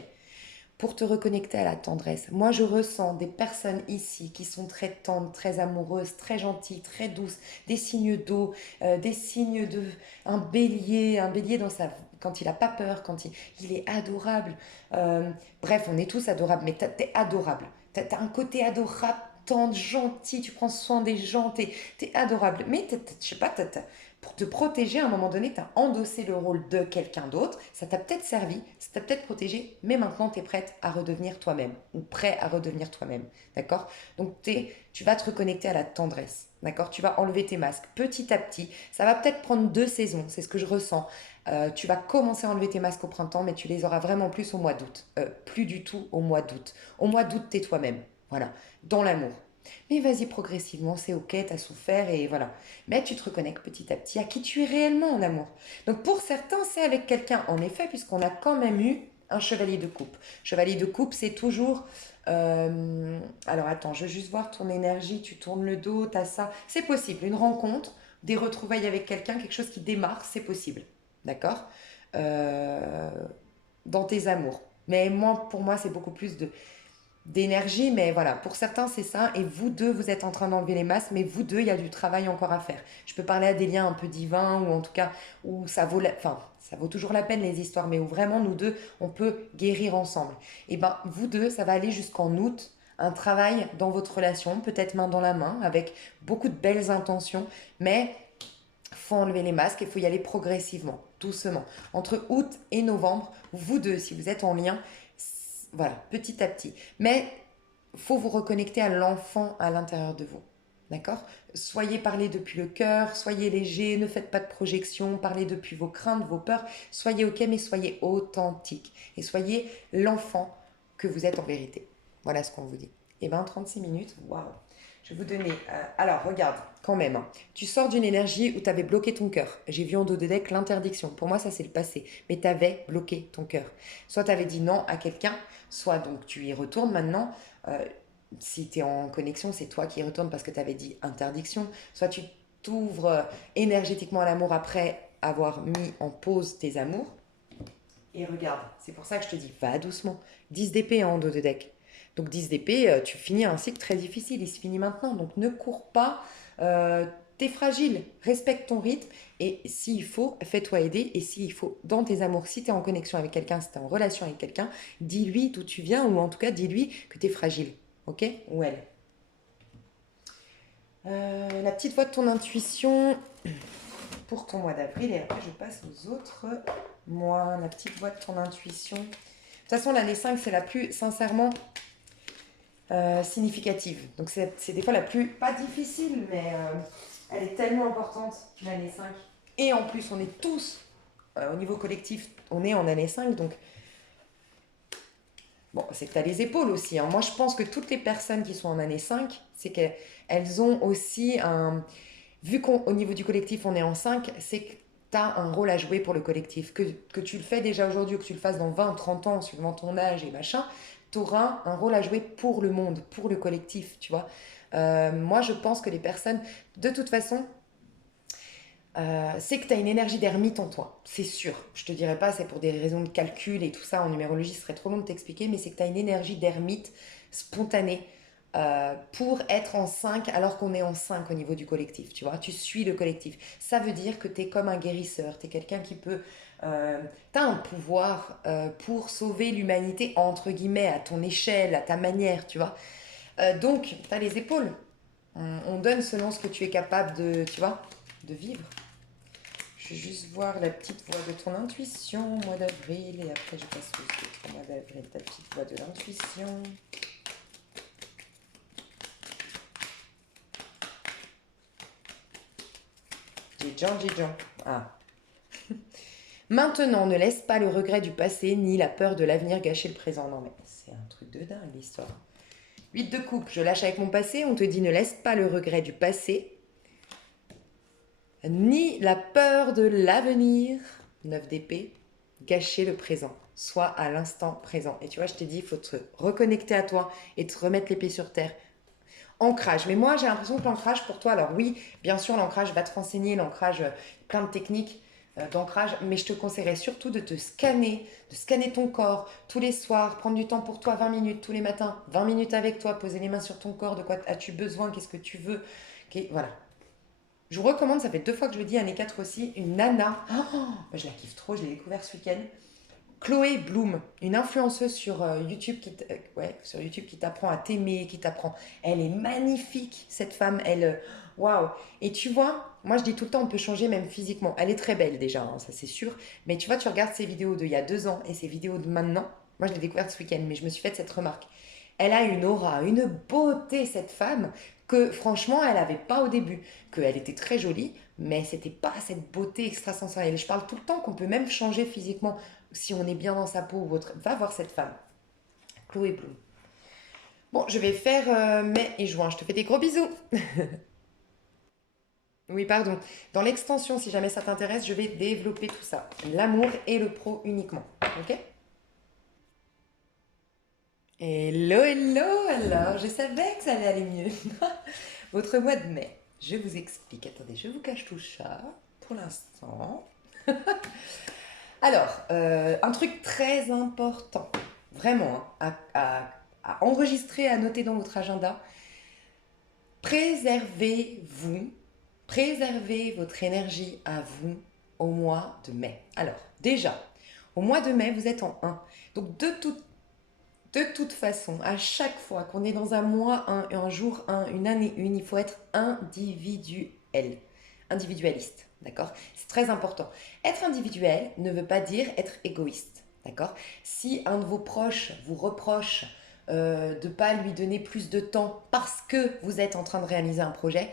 pour te reconnecter à la tendresse. Moi, je ressens des personnes ici qui sont très tendres, très amoureuses, très gentilles, très douces, des signes d'eau, des signes de un bélier dans sa quand il a pas peur, il est adorable. Bref, on est tous adorables, mais t'es adorable. T'as un côté adorable, tendre, gentil, tu prends soin des gens, t'es adorable. Mais je sais pas, pour te protéger, à un moment donné, tu as endossé le rôle de quelqu'un d'autre. Ça t'a peut-être servi, ça t'a peut-être protégé, mais maintenant tu es prête à redevenir toi-même ou prêt à redevenir toi-même. D'accord? Donc tu vas te reconnecter à la tendresse. D'accord? Tu vas enlever tes masques petit à petit. Ça va peut-être prendre 2 saisons, c'est ce que je ressens. Tu vas commencer à enlever tes masques au printemps, mais tu les auras vraiment plus au mois d'août. Plus du tout au mois d'août. Au mois d'août, t'es toi-même. Voilà. Dans l'amour. Mais vas-y progressivement, c'est ok, t'as souffert et voilà. Mais tu te reconnectes petit à petit à qui tu es réellement en amour. Donc pour certains, c'est avec quelqu'un, en effet, puisqu'on a quand même eu un chevalier de coupe. Chevalier de coupe, c'est toujours... Alors attends, je veux juste voir ton énergie, tu tournes le dos, t'as ça. C'est possible, une rencontre, des retrouvailles avec quelqu'un, quelque chose qui démarre, c'est possible. D'accord. Euh, Dans tes amours. Mais moi, pour moi, c'est beaucoup plus d'énergie, mais voilà, pour certains c'est ça, et vous deux, vous êtes en train d'enlever les masques, mais vous deux, il y a du travail encore à faire. Je peux parler à des liens un peu divins, ou en tout cas, où enfin, ça vaut toujours la peine les histoires, mais où vraiment nous deux, on peut guérir ensemble. Et ben, vous deux, ça va aller jusqu'en août, un travail dans votre relation, peut-être main dans la main, avec beaucoup de belles intentions, mais faut enlever les masques et il faut y aller progressivement, doucement. Entre août et novembre, vous deux, si vous êtes en lien, voilà, petit à petit. Mais faut vous reconnecter à l'enfant à l'intérieur de vous. D'accord? Soyez parlé depuis le cœur, soyez léger, ne faites pas de projection, parlez depuis vos craintes, vos peurs. Soyez ok, mais soyez authentique. Et soyez l'enfant que vous êtes en vérité. Voilà ce qu'on vous dit. Et bien, 36 minutes, waouh! Je vais vous donner. Alors, regarde, quand même. Hein. Tu sors d'une énergie où tu avais bloqué ton cœur. J'ai vu en dos de deck l'interdiction. Pour moi, ça, c'est le passé. Mais tu avais bloqué ton cœur. Soit tu avais dit non à quelqu'un, soit donc tu y retournes maintenant. Si tu es en connexion, c'est toi qui y retournes parce que tu avais dit interdiction. Soit tu t'ouvres énergétiquement à l'amour après avoir mis en pause tes amours. Et regarde, c'est pour ça que je te dis, va doucement. 10 d'épée en dos de deck. Donc 10 d'épée, tu finis un cycle très difficile, il se finit maintenant. Donc ne cours pas, t'es fragile, respecte ton rythme. Et s'il faut, fais-toi aider. Et s'il faut, dans tes amours, si tu es en connexion avec quelqu'un, si tu es en relation avec quelqu'un, dis-lui d'où tu viens ou en tout cas dis-lui que tu es fragile. Ok? Ou elle. La petite voix de ton intuition pour ton mois d'avril et après je passe aux autres mois. La petite voix de ton intuition. De toute façon, l'année 5, c'est la plus, sincèrement, significative. Donc c'est des fois la plus, pas difficile, mais elle est tellement importante, l'année 5. Et en plus, on est tous, au niveau collectif, on est en année 5, donc bon, c'est que tu as les épaules aussi. Hein. Moi, je pense que toutes les personnes qui sont en année 5, c'est qu'elles ont aussi un... Vu qu'au niveau du collectif, on est en 5, c'est que tu as un rôle à jouer pour le collectif. Que tu le fais déjà aujourd'hui ou que tu le fasses dans 20, 30 ans, suivant ton âge et machin, tu auras un rôle à jouer pour le monde, pour le collectif, tu vois. Moi, je pense que les personnes, de toute façon, c'est que tu as une énergie d'ermite en toi, c'est sûr. Je te dirais pas, c'est pour des raisons de calcul et tout ça, en numérologie, ce serait trop long de t'expliquer, mais c'est que tu as une énergie d'ermite spontanée pour être en 5 alors qu'on est en 5 au niveau du collectif, tu vois. Tu suis le collectif. Ça veut dire que tu es comme un guérisseur, tu es quelqu'un qui peut... tu as un pouvoir pour sauver l'humanité, entre guillemets, à ton échelle, à ta manière, tu vois. Donc, tu as les épaules. On donne selon ce que tu es capable de, tu vois, de vivre. Je vais juste voir la petite voix de ton intuition, mois d'avril, et après je passe aux autres. Mois d'avril, ta petite voix de l'intuition. Jijan. Ah. Maintenant, ne laisse pas le regret du passé ni la peur de l'avenir gâcher le présent. Non mais c'est un truc de dingue l'histoire. 8 de coupe, je lâche avec mon passé. On te dit ne laisse pas le regret du passé ni la peur de l'avenir, 9 d'épée, gâcher le présent. Sois à l'instant présent. Et tu vois, je t'ai dit, il faut te reconnecter à toi et te remettre les pieds sur terre. Ancrage. Mais moi, j'ai l'impression que l'ancrage pour toi, alors oui, bien sûr, l'ancrage va te renseigner, l'ancrage, plein de techniques. d'ancrage, mais je te conseillerais surtout de scanner ton corps tous les soirs, prendre du temps pour toi, 20 minutes tous les matins, 20 minutes avec toi, poser les mains sur ton corps, de quoi as-tu besoin, qu'est-ce que tu veux, voilà. Je vous recommande, ça fait 2 fois que je le dis, année 4 aussi, une nana, je la kiffe trop, je l'ai découvert ce week-end. Chloé Bloom, une influenceuse sur YouTube ouais, sur YouTube qui t'apprend à t'aimer, qui t'apprend. Elle est magnifique, cette femme. Waouh. Et tu vois, moi je dis tout le temps, on peut changer même physiquement. Elle est très belle déjà, hein, ça c'est sûr. Mais tu vois, tu regardes ses vidéos d'il y a 2 ans et ses vidéos de maintenant. Moi je l'ai découverte ce week-end, mais je me suis fait cette remarque. Elle a une aura, une beauté, cette femme, que franchement, elle n'avait pas au début. Qu'elle était très jolie, mais c'était pas cette beauté extrasensorielle. Je parle tout le temps qu'on peut même changer physiquement si on est bien dans sa peau ou autre. Va voir cette femme, Chloé Bloom. Bon, je vais faire mai et juin. Je te fais des gros bisous. Oui, pardon. Dans l'extension, si jamais ça t'intéresse, je vais développer tout ça. L'amour et le pro uniquement. Ok? Hello, hello. Alors, je savais que ça allait aller mieux. Votre mois de mai. Je vous explique. Attendez, je vous cache tout ça pour l'instant. Alors, un truc très important, vraiment, hein, à enregistrer, à noter dans votre agenda. Préservez-vous, préservez votre énergie à vous au mois de mai. Alors, déjà, au mois de mai, vous êtes en 1. Donc, de toute façon, à chaque fois qu'on est dans un mois 1, un jour 1, une année 1, il faut être individuel, individualiste. D'accord? C'est très important. Être individuel ne veut pas dire être égoïste. D'accord? Si un de vos proches vous reproche de ne pas lui donner plus de temps parce que vous êtes en train de réaliser un projet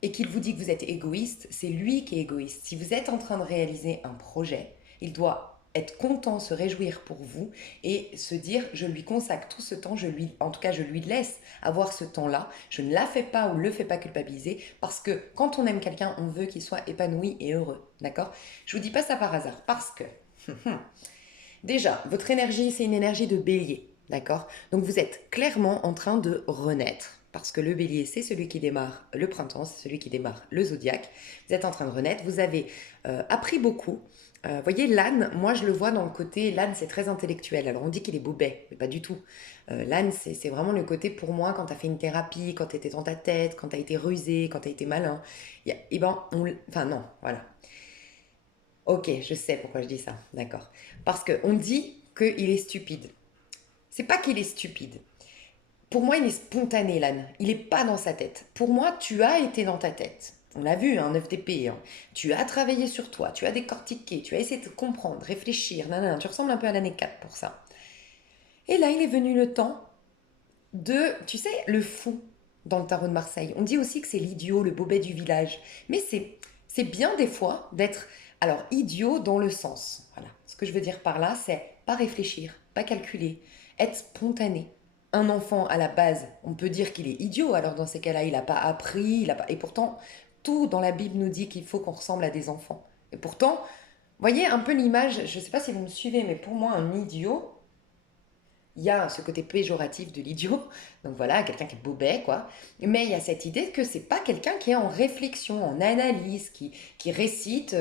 et qu'il vous dit que vous êtes égoïste, c'est lui qui est égoïste. Si vous êtes en train de réaliser un projet, il doit être content, se réjouir pour vous et se dire je lui consacre tout ce temps, en tout cas je lui laisse avoir ce temps-là, je ne la fais pas ou le fais pas culpabiliser parce que quand on aime quelqu'un, on veut qu'il soit épanoui et heureux, d'accord? Je vous dis pas ça par hasard parce que déjà, votre énergie, c'est une énergie de bélier, d'accord? Donc vous êtes clairement en train de renaître. Parce que le bélier, c'est celui qui démarre le printemps, c'est celui qui démarre le zodiaque. Vous êtes en train de renaître, vous avez appris beaucoup. Voyez, l'âne, moi je le vois dans le côté, l'âne c'est très intellectuel. Alors on dit qu'il est bobet, mais pas du tout. L'âne, c'est vraiment le côté pour moi quand tu as fait une thérapie, quand tu étais dans ta tête, quand tu as été rusé, quand tu as été malin. Et ben, enfin non, voilà. Ok, je sais pourquoi je dis ça, d'accord. Parce qu'on dit qu'il est stupide. C'est pas qu'il est stupide. Pour moi, il est spontané, l'âne. Il n'est pas dans sa tête. Pour moi, tu as été dans ta tête. On l'a vu, un 9 d'épée. Hein. Tu as travaillé sur toi, tu as décortiqué, tu as essayé de comprendre, réfléchir. Nanana. Tu ressembles un peu à l'année 4 pour ça. Et là, il est venu le temps de, tu sais, le fou dans le tarot de Marseille. On dit aussi que c'est l'idiot, le bobet du village. Mais c'est bien des fois d'être, alors, idiot dans le sens. Voilà. Ce que je veux dire par là, c'est pas réfléchir, pas calculer, être spontané. Un enfant, à la base, on peut dire qu'il est idiot. Alors, dans ces cas-là, il n'a pas appris, il a pas... Et pourtant, tout dans la Bible nous dit qu'il faut qu'on ressemble à des enfants. Et pourtant, voyez un peu l'image, je ne sais pas si vous me suivez, mais pour moi, un idiot, il y a ce côté péjoratif de l'idiot, donc voilà, quelqu'un qui est bobet, quoi. Mais il y a cette idée que c'est pas quelqu'un qui est en réflexion, en analyse, qui récite,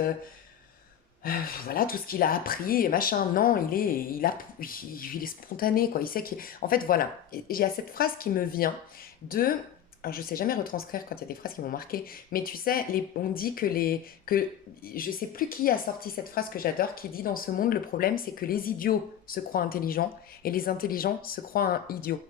voilà, tout ce qu'il a appris et machin. Non, il est spontané, quoi. Il sait qu'il. En fait, voilà. Et il y a cette phrase qui me vient de. Alors, je sais jamais retranscrire quand il y a des phrases qui m'ont marqué, mais tu sais, on dit que je sais plus qui a sorti cette phrase que j'adore, qui dit dans ce monde le problème c'est que les idiots se croient intelligents et les intelligents se croient idiots.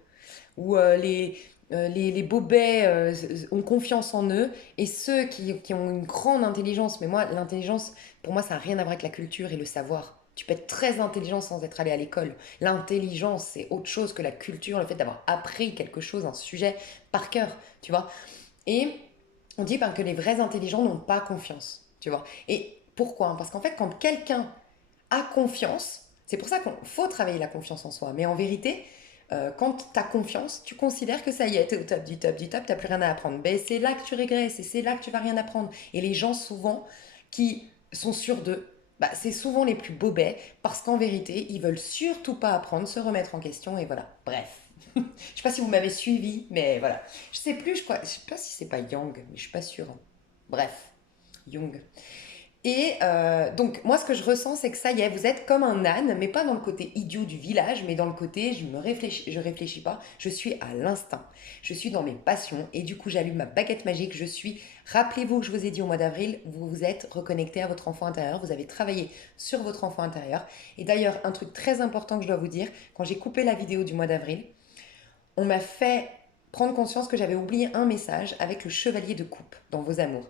Ou les bobets ont confiance en eux et ceux qui ont une grande intelligence, mais moi, l'intelligence, pour moi, ça n'a rien à voir avec la culture et le savoir. Tu peux être très intelligent sans être allé à l'école. L'intelligence, c'est autre chose que la culture, le fait d'avoir appris quelque chose, un sujet par cœur, tu vois. Et on dit ben, que les vrais intelligents n'ont pas confiance, tu vois. Et pourquoi? Parce qu'en fait, quand quelqu'un a confiance, c'est pour ça qu'il faut travailler la confiance en soi. Mais en vérité, quand tu as confiance, tu considères que ça y est, tu es au top du top du top, tu n'as plus rien à apprendre. Ben, c'est là que tu régresses et c'est là que tu vas rien apprendre. Et les gens, souvent, qui sont sûrs d'eux, bah, c'est souvent les plus bobets parce qu'en vérité, ils veulent surtout pas apprendre, se remettre en question et voilà. Bref. Je sais pas si vous m'avez suivi, mais voilà. Je sais plus, je sais pas si c'est pas Yang, mais je suis pas sûre. Bref, Jung. Et donc, moi, ce que je ressens, c'est que ça y est, vous êtes comme un âne, mais pas dans le côté idiot du village, mais dans le côté, je réfléchis pas, je suis à l'instinct. Je suis dans mes passions, et du coup, j'allume ma baguette magique, rappelez-vous que je vous ai dit au mois d'avril, vous vous êtes reconnecté à votre enfant intérieur, vous avez travaillé sur votre enfant intérieur. Et d'ailleurs, un truc très important que je dois vous dire, quand j'ai coupé la vidéo du mois d'avril, on m'a fait prendre conscience que j'avais oublié un message avec le chevalier de coupe dans vos amours.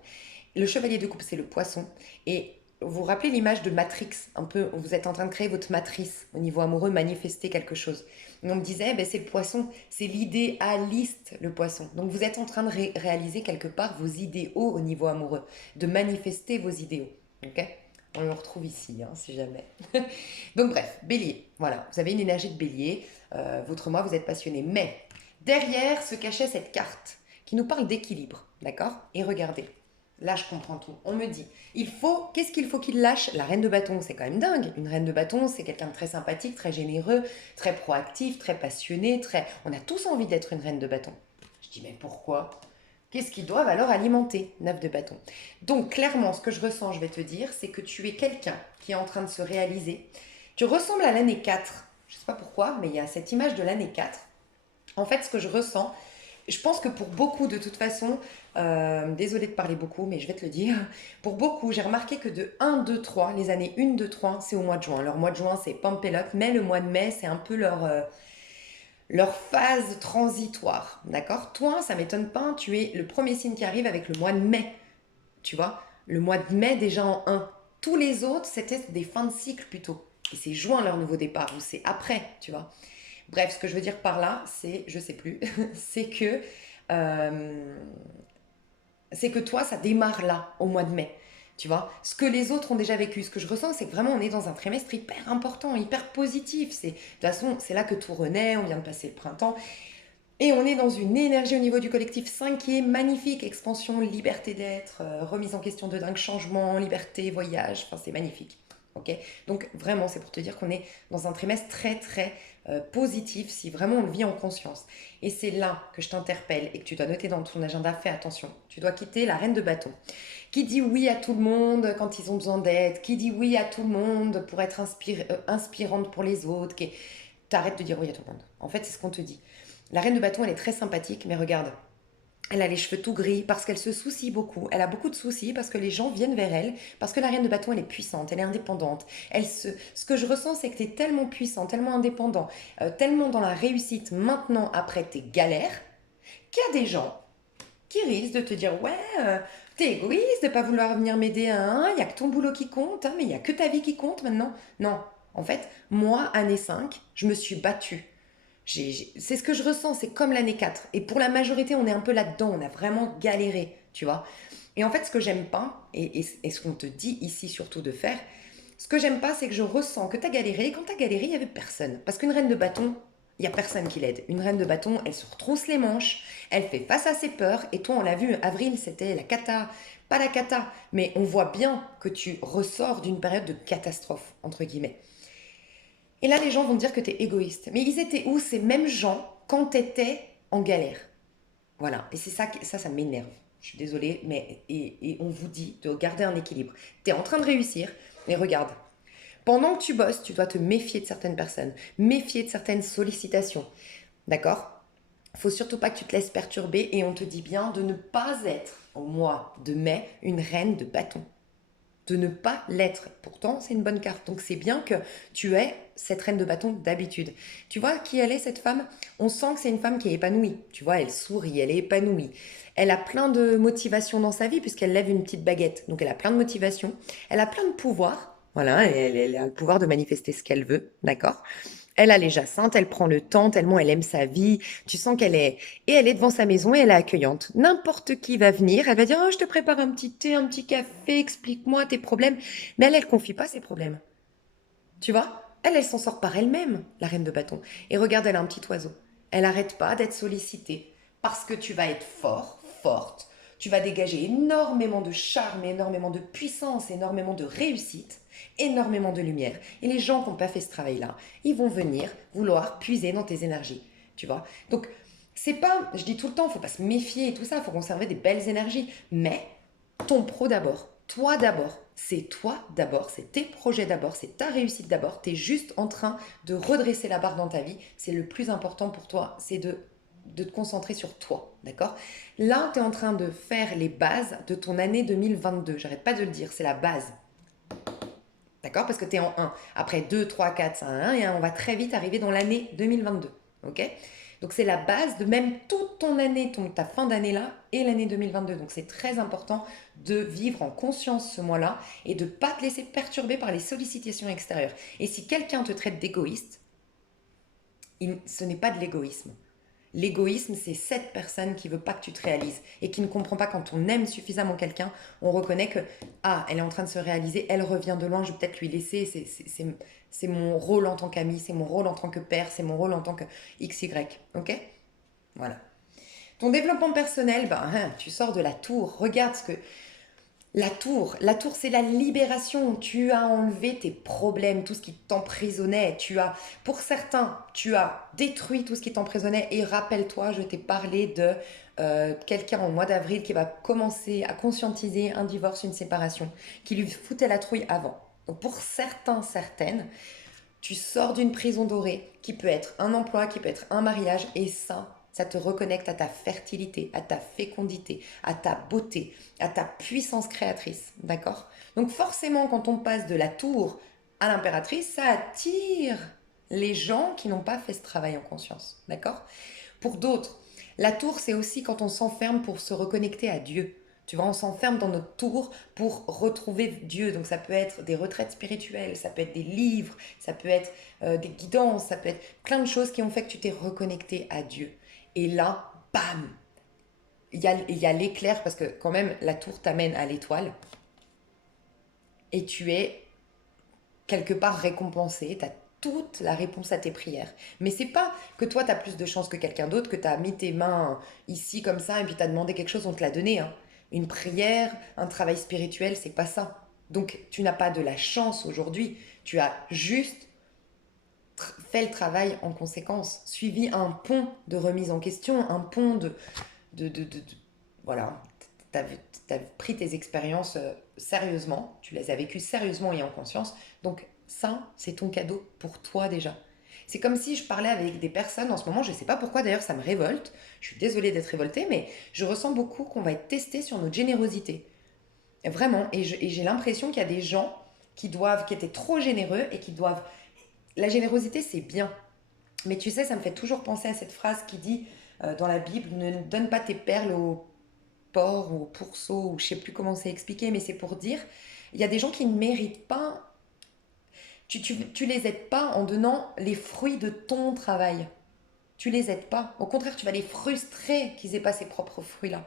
Le chevalier de coupe, c'est le poisson. Et vous vous rappelez l'image de Matrix, un peu, vous êtes en train de créer votre matrice au niveau amoureux, manifester quelque chose. Et on me disait, ben, c'est le poisson, c'est l'idéaliste, le poisson. Donc vous êtes en train de réaliser quelque part vos idéaux au niveau amoureux, de manifester vos idéaux. Ok. On le retrouve ici, hein, si jamais. Donc bref, bélier, voilà, vous avez une énergie de bélier, votre moi, vous êtes passionné. Mais derrière se cachait cette carte qui nous parle d'équilibre, d'accord. Et regardez, là, je comprends tout. On me dit, qu'est-ce qu'il faut qu'il lâche? La reine de bâton, c'est quand même dingue. Une reine de bâton, c'est quelqu'un de très sympathique, très généreux, très proactif, très passionné, on a tous envie d'être une reine de bâton. Je dis, mais pourquoi? Qu'est-ce qu'ils doivent alors alimenter? 9 de bâton. Donc, clairement, ce que je ressens, je vais te dire, c'est que tu es quelqu'un qui est en train de se réaliser. Tu ressembles à l'année 4. Je ne sais pas pourquoi, mais il y a cette image de l'année 4. En fait, ce que je ressens, je pense que pour beaucoup, de toute façon, désolée de parler beaucoup, mais je vais te le dire, pour beaucoup, j'ai remarqué que de 1, 2, 3, les années 1, 2, 3, c'est au mois de juin. Leur mois de juin, c'est pump it up, mais le mois de mai, c'est un peu leur phase transitoire, d'accord. Toi, ça m'étonne pas, tu es le premier signe qui arrive avec le mois de mai, tu vois. Le mois de mai, déjà en un. Tous les autres, c'était des fins de cycle plutôt. Et c'est juin leur nouveau départ, ou c'est après, tu vois. Bref, ce que je veux dire par là, c'est, je sais plus, euh, c'est que toi, ça démarre là, au mois de mai. Tu vois, ce que les autres ont déjà vécu, ce que je ressens, c'est que vraiment on est dans un trimestre hyper important, hyper positif. De toute façon, c'est là que tout renaît, on vient de passer le printemps. Et on est dans une énergie au niveau du collectif 5 qui est magnifique. Expansion, liberté d'être, remise en question de dingue, changement, liberté, voyage. Enfin, c'est magnifique. Ok. Donc vraiment, c'est pour te dire qu'on est dans un trimestre très très positif si vraiment on le vit en conscience. Et c'est là que je t'interpelle et que tu dois noter dans ton agenda, fais attention. Tu dois quitter la reine de bâton. Qui dit oui à tout le monde quand ils ont besoin d'aide, qui dit oui à tout le monde pour être inspirante pour les autres, t'arrêtes de dire oui à tout le monde. En fait, c'est ce qu'on te dit. La reine de bâton, elle est très sympathique, mais regarde, elle a les cheveux tout gris parce qu'elle se soucie beaucoup. Elle a beaucoup de soucis parce que les gens viennent vers elle, parce que la reine de bâton, elle est puissante, elle est indépendante. Ce que je ressens, c'est que tu es tellement puissant, tellement indépendant, tellement dans la réussite maintenant après tes galères, qu'il y a des gens qui risquent de te dire ouais, t'es égoïste de pas vouloir venir m'aider à un, il y a que ton boulot qui compte, hein, mais il y a que ta vie qui compte maintenant. Non, en fait, moi, année 5, je me suis battue. C'est ce que je ressens, c'est comme l'année 4. Et pour la majorité, on est un peu là-dedans, on a vraiment galéré, tu vois. Et en fait, ce que j'aime pas, et ce qu'on te dit ici surtout de faire, ce que j'aime pas, c'est que je ressens que tu as galéré, et quand tu as galéré, il n'y avait personne. Parce qu'une reine de bâton, il n'y a personne qui l'aide. Une reine de bâton, elle se retrousse les manches, elle fait face à ses peurs, et toi, on l'a vu, avril, c'était la cata. Pas la cata, mais on voit bien que tu ressors d'une période de catastrophe, entre guillemets. Et là, les gens vont te dire que tu es égoïste. Mais ils étaient où ces mêmes gens quand tu étais en galère? Voilà. Et c'est ça, ça m'énerve. Je suis désolée, mais et on vous dit de garder un équilibre. Tu es en train de réussir, mais regarde. Pendant que tu bosses, tu dois te méfier de certaines personnes, méfier de certaines sollicitations. D'accord? Faut surtout pas que tu te laisses perturber et on te dit bien de ne pas être, au mois de mai, une reine de bâton, de ne pas l'être. Pourtant, c'est une bonne carte. Donc c'est bien que tu aies cette reine de bâton d'habitude. Tu vois qui elle est, cette femme? On sent que c'est une femme qui est épanouie. Tu vois, elle sourit, elle est épanouie. Elle a plein de motivation dans sa vie puisqu'elle lève une petite baguette. Donc elle a plein de motivation. Elle a plein de pouvoir. Voilà, elle a le pouvoir de manifester ce qu'elle veut. D'accord? Elle a les jacinthes, elle prend le temps tellement elle aime sa vie. Tu sens qu'elle est... Et elle est devant sa maison et elle est accueillante. N'importe qui va venir, elle va dire, oh, je te prépare un petit thé, un petit café, explique-moi tes problèmes. Mais elle confie pas ses problèmes. Tu vois? Elle s'en sort par elle-même, la reine de bâton. Et regarde, elle a un petit oiseau. Elle n'arrête pas d'être sollicitée. Parce que tu vas être fort, forte. Tu vas dégager énormément de charme, énormément de puissance, énormément de réussite, énormément de lumière. Et les gens qui n'ont pas fait ce travail-là, ils vont venir vouloir puiser dans tes énergies. Tu vois? Donc, c'est pas, je dis tout le temps, il faut pas se méfier et tout ça, il faut conserver des belles énergies. Mais ton pro d'abord. toi d'abord. C'est toi d'abord, c'est tes projets d'abord, c'est ta réussite d'abord. Tu es juste en train de redresser la barre dans ta vie. C'est le plus important pour toi, c'est de te concentrer sur toi, d'accord? Là, tu es en train de faire les bases de ton année 2022. J'arrête pas de le dire, c'est la base. D'accord? Parce que tu es en 1. Après 2, 3, 4, 5, 1, et on va très vite arriver dans l'année 2022. Ok? Donc c'est la base de même toute ton année, ta fin d'année là, et l'année 2022. Donc c'est très important de vivre en conscience ce mois-là et de ne pas te laisser perturber par les sollicitations extérieures. Et si quelqu'un te traite d'égoïste, ce n'est pas de l'égoïsme. L'égoïsme, c'est cette personne qui veut pas que tu te réalises et qui ne comprend pas quand on aime suffisamment quelqu'un, on reconnaît que ah, elle est en train de se réaliser, elle revient de loin, je vais peut-être lui laisser, c'est mon rôle en tant qu'ami, c'est mon rôle en tant que père, c'est mon rôle en tant que XY, ok? Voilà. Ton développement personnel, tu sors de la tour, regarde ce que la tour, c'est la libération. Tu as enlevé tes problèmes, tout ce qui t'emprisonnait. Pour certains, tu as détruit tout ce qui t'emprisonnait. Et rappelle-toi, je t'ai parlé de quelqu'un au mois d'avril qui va commencer à conscientiser un divorce, une séparation, qui lui foutait la trouille avant. Donc pour certains, certaines, tu sors d'une prison dorée qui peut être un emploi, qui peut être un mariage, et ça te reconnecte à ta fertilité, à ta fécondité, à ta beauté, à ta puissance créatrice, d'accord? Donc forcément, quand on passe de la tour à l'impératrice, ça attire les gens qui n'ont pas fait ce travail en conscience, d'accord? Pour d'autres, la tour, c'est aussi quand on s'enferme pour se reconnecter à Dieu. Tu vois, on s'enferme dans notre tour pour retrouver Dieu. Donc ça peut être des retraites spirituelles, ça peut être des livres, ça peut être des guidances, ça peut être plein de choses qui ont fait que tu t'es reconnecté à Dieu. Et là, bam, il y a l'éclair parce que quand même la tour t'amène à l'étoile et tu es quelque part récompensé, tu as toute la réponse à tes prières. Mais c'est pas que toi tu as plus de chance que quelqu'un d'autre, que tu as mis tes mains ici comme ça et puis tu as demandé quelque chose, on te l'a donné. Hein. Une prière, un travail spirituel, c'est pas ça. Donc tu n'as pas de la chance aujourd'hui, tu as juste fait le travail en conséquence, suivi un pont de remise en question, un pont de voilà, tu as pris tes expériences sérieusement, tu les as vécues sérieusement et en conscience. Donc ça, c'est ton cadeau pour toi déjà. C'est comme si je parlais avec des personnes en ce moment, je ne sais pas pourquoi d'ailleurs ça me révolte, je suis désolée d'être révoltée, mais je ressens beaucoup qu'on va être testé sur notre générosité. Vraiment, et j'ai l'impression qu'il y a des gens qui étaient trop généreux et qui doivent... La générosité, c'est bien, mais tu sais, ça me fait toujours penser à cette phrase qui dit dans la Bible, ne donne pas tes perles aux porc ou au pourceau, ou je sais plus comment c'est expliqué, mais c'est pour dire, il y a des gens qui ne méritent pas, tu les aides pas en donnant les fruits de ton travail. Tu les aides pas. Au contraire, tu vas les frustrer qu'ils aient pas ces propres fruits-là.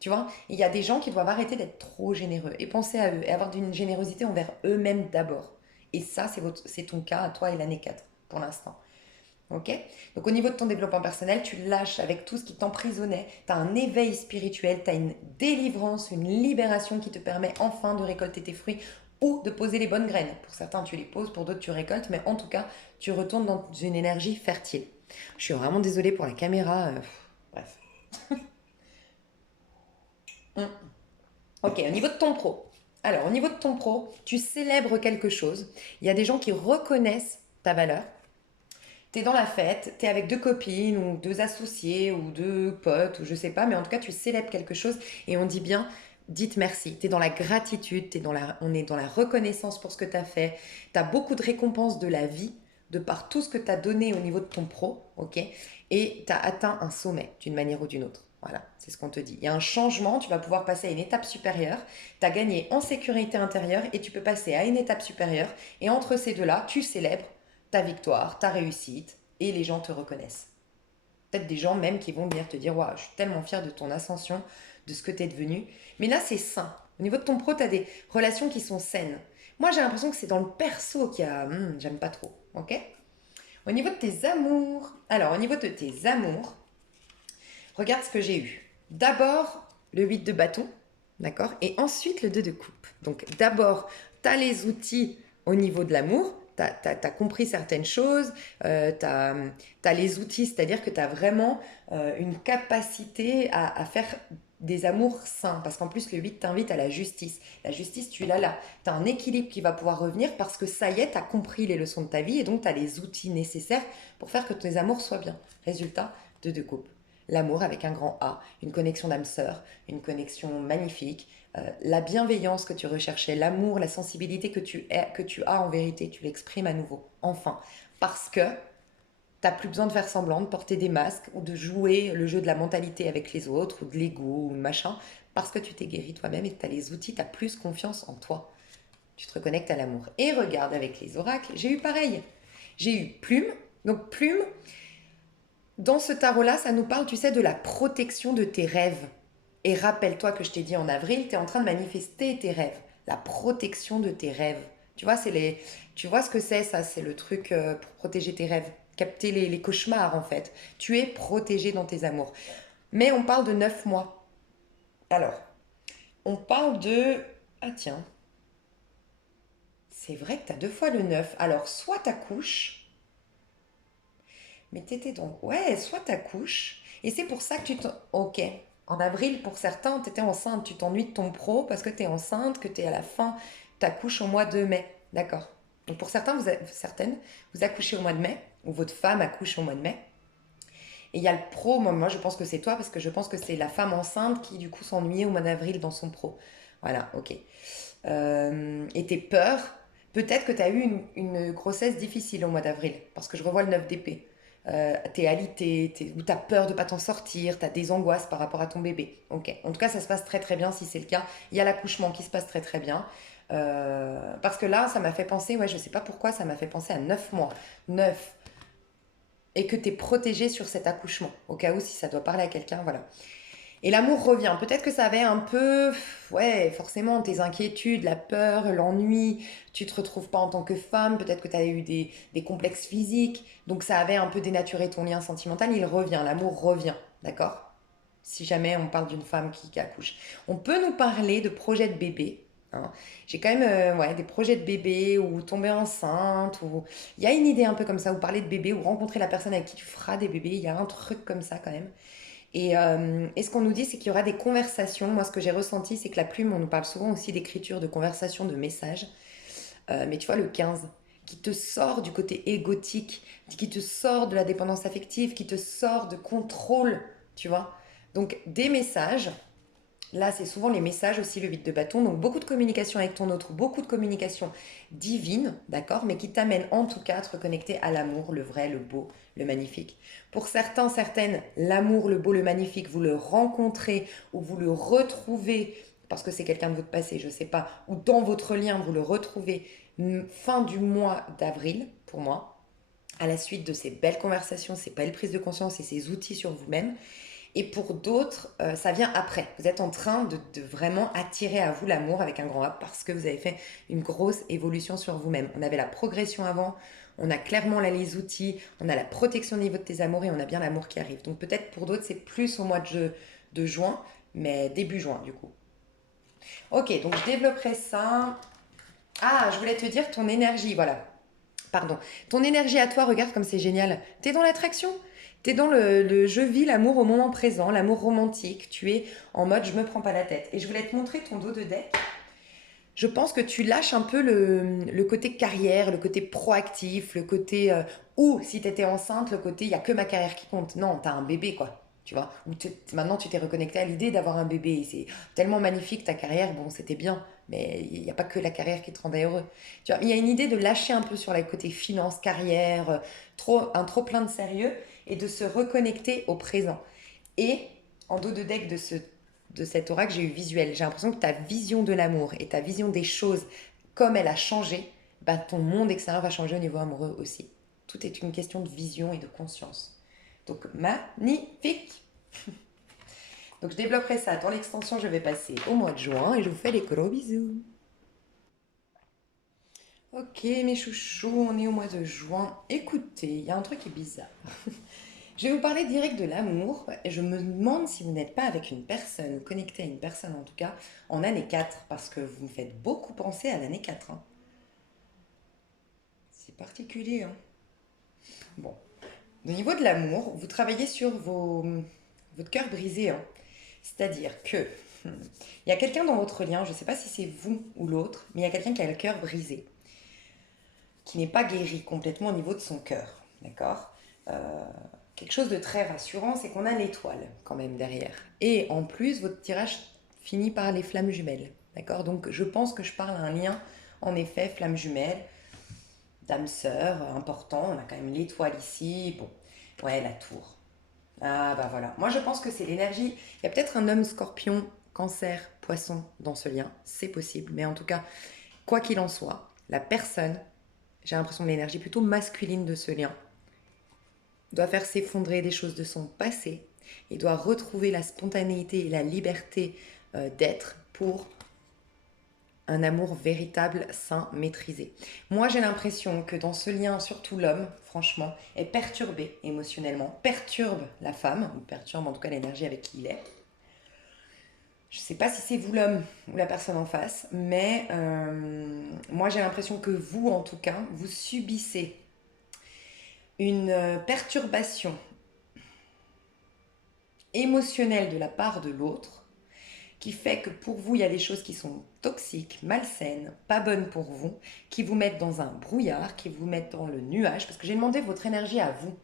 Tu vois, il y a des gens qui doivent arrêter d'être trop généreux et penser à eux et avoir une générosité envers eux-mêmes d'abord. Et ça, c'est ton cas à toi et l'année 4 pour l'instant. Ok? Donc au niveau de ton développement personnel, tu lâches avec tout ce qui t'emprisonnait. Tu as un éveil spirituel, tu as une délivrance, une libération qui te permet enfin de récolter tes fruits ou de poser les bonnes graines. Pour certains, tu les poses, pour d'autres, tu récoltes, mais en tout cas, tu retournes dans une énergie fertile. Je suis vraiment désolée pour la caméra. Bref. Hum. Ok, au niveau de ton pro. Alors, au niveau de ton pro, tu célèbres quelque chose. Il y a des gens qui reconnaissent ta valeur. T'es dans la fête, t'es avec deux copines ou deux associés ou deux potes ou je sais pas, mais en tout cas tu célèbres quelque chose et on dit bien, dites merci. T'es dans la gratitude, on est dans la reconnaissance pour ce que t'as fait. T'as beaucoup de récompenses de la vie de par tout ce que t'as donné au niveau de ton pro, ok? Et t'as atteint un sommet d'une manière ou d'une autre. Voilà, c'est ce qu'on te dit. Il y a un changement, tu vas pouvoir passer à une étape supérieure. Tu as gagné en sécurité intérieure et tu peux passer à une étape supérieure. Et entre ces deux-là, tu célèbres ta victoire, ta réussite, et les gens te reconnaissent. Peut-être des gens même qui vont venir te dire waouh, je suis tellement fière de ton ascension, de ce que tu es devenu. Mais là, c'est sain. Au niveau de ton pro, tu as des relations qui sont saines. Moi, j'ai l'impression que c'est dans le perso qu'il y a. J'aime pas trop. Ok? Au niveau de tes amours. Alors, au niveau de tes amours, regarde ce que j'ai eu. D'abord, le 8 de bâton. D'accord? Et ensuite, le 2 de coupe. Donc, d'abord, tu as les outils au niveau de l'amour. Tu as compris certaines choses, tu as les outils, c'est-à-dire que tu as vraiment une capacité à faire des amours sains. Parce qu'en plus, le 8 t'invite à la justice. La justice, tu l'as là. Tu as un équilibre qui va pouvoir revenir parce que ça y est, tu as compris les leçons de ta vie et donc tu as les outils nécessaires pour faire que tes amours soient bien. Résultat de deux couples. L'amour avec un grand A, une connexion d'âme sœur, une connexion magnifique, la bienveillance que tu recherchais, l'amour, la sensibilité que tu as en vérité, tu l'exprimes à nouveau. Enfin, parce que t'as plus besoin de faire semblant, de porter des masques ou de jouer le jeu de la mentalité avec les autres ou de l'ego ou machin, parce que tu t'es guéri toi-même et que tu as les outils, tu as plus confiance en toi. Tu te reconnectes à l'amour. Et regarde avec les oracles, j'ai eu pareil. J'ai eu plume. Donc plume, dans ce tarot-là, ça nous parle, tu sais, de la protection de tes rêves. Et rappelle-toi que je t'ai dit en avril, tu es en train de manifester tes rêves. La protection de tes rêves. Tu vois, tu vois ce que c'est ça? C'est le truc pour protéger tes rêves. Capter les cauchemars en fait. Tu es protégé dans tes amours. Mais on parle de 9 mois. Alors, on parle de... Ah tiens, c'est vrai que tu as deux fois le 9. Alors, soit t'accouches, mais t'étais donc... Ouais, soit t'accouches. Et c'est pour ça que tu t'en... Ok. En avril, pour certains, t'étais enceinte. Tu t'ennuies de ton pro parce que t'es enceinte, que t'es à la fin. T'accouches au mois de mai. D'accord. Donc pour certains, certaines, vous accouchez au mois de mai, ou votre femme accouche au mois de mai. Et il y a le pro, moi je pense que c'est toi, parce que je pense que c'est la femme enceinte qui du coup s'ennuyait au mois d'avril dans son pro. Voilà, ok. Et tes peurs, peut-être que tu as eu une grossesse difficile au mois d'avril, parce que je revois le 9 d'épée. T'es alité, ou t'as peur de pas t'en sortir, t'as des angoisses par rapport à ton bébé. Ok. En tout cas, ça se passe très très bien si c'est le cas. Il y a l'accouchement qui se passe très très bien. Parce que là, ça m'a fait penser, ouais, je sais pas pourquoi, ça m'a fait penser à 9 mois. 9 et que tu es protégé sur cet accouchement, au cas où si ça doit parler à quelqu'un, voilà. Et l'amour revient. Peut-être que ça avait un peu, ouais, forcément, tes inquiétudes, la peur, l'ennui, tu te retrouves pas en tant que femme, peut-être que tu as eu des complexes physiques, donc ça avait un peu dénaturé ton lien sentimental, il revient, l'amour revient, d'accord? Si jamais on parle d'une femme qui accouche. On peut nous parler de projets de bébé. Hein. J'ai quand même ouais, des projets de bébé ou tomber enceinte. Ou... Il y a une idée un peu comme ça, ou parler de bébé, ou rencontrer la personne avec qui tu feras des bébés. Il y a un truc comme ça quand même. Et ce qu'on nous dit, c'est qu'il y aura des conversations. Moi, ce que j'ai ressenti, c'est que la plume, on nous parle souvent aussi d'écriture, de conversation, de messages. Mais tu vois, le 15, qui te sort du côté égotique, qui te sort de la dépendance affective, qui te sort de contrôle, tu vois. Donc, des messages. Là, c'est souvent les messages aussi, le 8 de bâton. Donc, beaucoup de communication avec ton autre, beaucoup de communication divine, d'accord, mais qui t'amène en tout cas à te reconnecter à l'amour, le vrai, le beau, le magnifique. Pour certains, certaines, l'amour, le beau, le magnifique, vous le rencontrez ou vous le retrouvez parce que c'est quelqu'un de votre passé, je ne sais pas, ou dans votre lien, vous le retrouvez fin du mois d'avril, pour moi, à la suite de ces belles conversations, ces belles prises de conscience et ces outils sur vous-même. Et pour d'autres, ça vient après. Vous êtes en train de vraiment attirer à vous l'amour avec un grand A parce que vous avez fait une grosse évolution sur vous-même. On avait la progression avant, on a clairement là les outils, on a la protection au niveau de tes amours et on a bien l'amour qui arrive. Donc peut-être pour d'autres, c'est plus au mois de juin, mais début juin du coup. Ok, donc je développerai ça. Ah, je voulais te dire ton énergie, voilà. Pardon. Ton énergie à toi, regarde comme c'est génial. T'es dans l'attraction. T'es dans le je vis l'amour au moment présent, l'amour romantique. Tu es en mode je me prends pas la tête. Et je voulais te montrer ton dos de deck. Je pense que tu lâches un peu le côté carrière, le côté proactif, le côté ou si tu étais enceinte, le côté il y a que ma carrière qui compte. Non, t'as un bébé quoi. Tu vois, maintenant tu t'es reconnecté à l'idée d'avoir un bébé. Et c'est tellement magnifique ta carrière. Bon, c'était bien, mais il n'y a pas que la carrière qui te rendait heureux. Tu vois, il y a une idée de lâcher un peu sur le côté finance, carrière, un trop plein de sérieux et de se reconnecter au présent. Et en dos de deck de cet oracle, j'ai eu visuel. J'ai l'impression que ta vision de l'amour et ta vision des choses, comme elle a changé, bah, ton monde extérieur va changer au niveau amoureux aussi. Tout est une question de vision et de conscience. Donc, magnifique! Donc, je développerai ça. Dans l'extension, je vais passer au mois de juin et je vous fais des gros bisous. Ok, mes chouchous, on est au mois de juin. Écoutez, il y a un truc qui est bizarre. Je vais vous parler direct de l'amour et je me demande si vous n'êtes pas avec une personne, connecté à une personne en tout cas, en année 4 parce que vous me faites beaucoup penser à l'année 4. Hein. C'est particulier. Hein. Bon. Au niveau de l'amour, vous travaillez sur votre cœur brisé. Hein. C'est-à-dire que il y a quelqu'un dans votre lien, je ne sais pas si c'est vous ou l'autre, mais il y a quelqu'un qui a le cœur brisé, qui n'est pas guéri complètement au niveau de son cœur, d'accord. Euh, Quelque chose de très rassurant, c'est qu'on a l'étoile quand même derrière. Et en plus, votre tirage finit par les flammes jumelles, d'accord. Donc je pense que je parle à un lien, en effet, flammes jumelles, d'âme sœur, important. On a quand même l'étoile ici, bon, ouais, la tour. Ah bah voilà. Moi je pense que c'est l'énergie. Il y a peut-être un homme scorpion, cancer, poisson dans ce lien. C'est possible. Mais en tout cas, quoi qu'il en soit, la personne, j'ai l'impression de l'énergie plutôt masculine de ce lien, doit faire s'effondrer des choses de son passé et doit retrouver la spontanéité et la liberté d'être pour un amour véritable, sain, maîtrisé. Moi, j'ai l'impression que dans ce lien, surtout l'homme, franchement, est perturbé émotionnellement, perturbe la femme, ou perturbe en tout cas l'énergie avec qui il est. Je ne sais pas si c'est vous l'homme ou la personne en face, mais moi j'ai l'impression que vous, en tout cas, vous subissez une perturbation émotionnelle de la part de l'autre qui fait que pour vous, il y a des choses qui sont toxiques, malsaines, pas bonnes pour vous, qui vous mettent dans un brouillard, qui vous mettent dans le nuage, parce que j'ai demandé votre énergie à vous.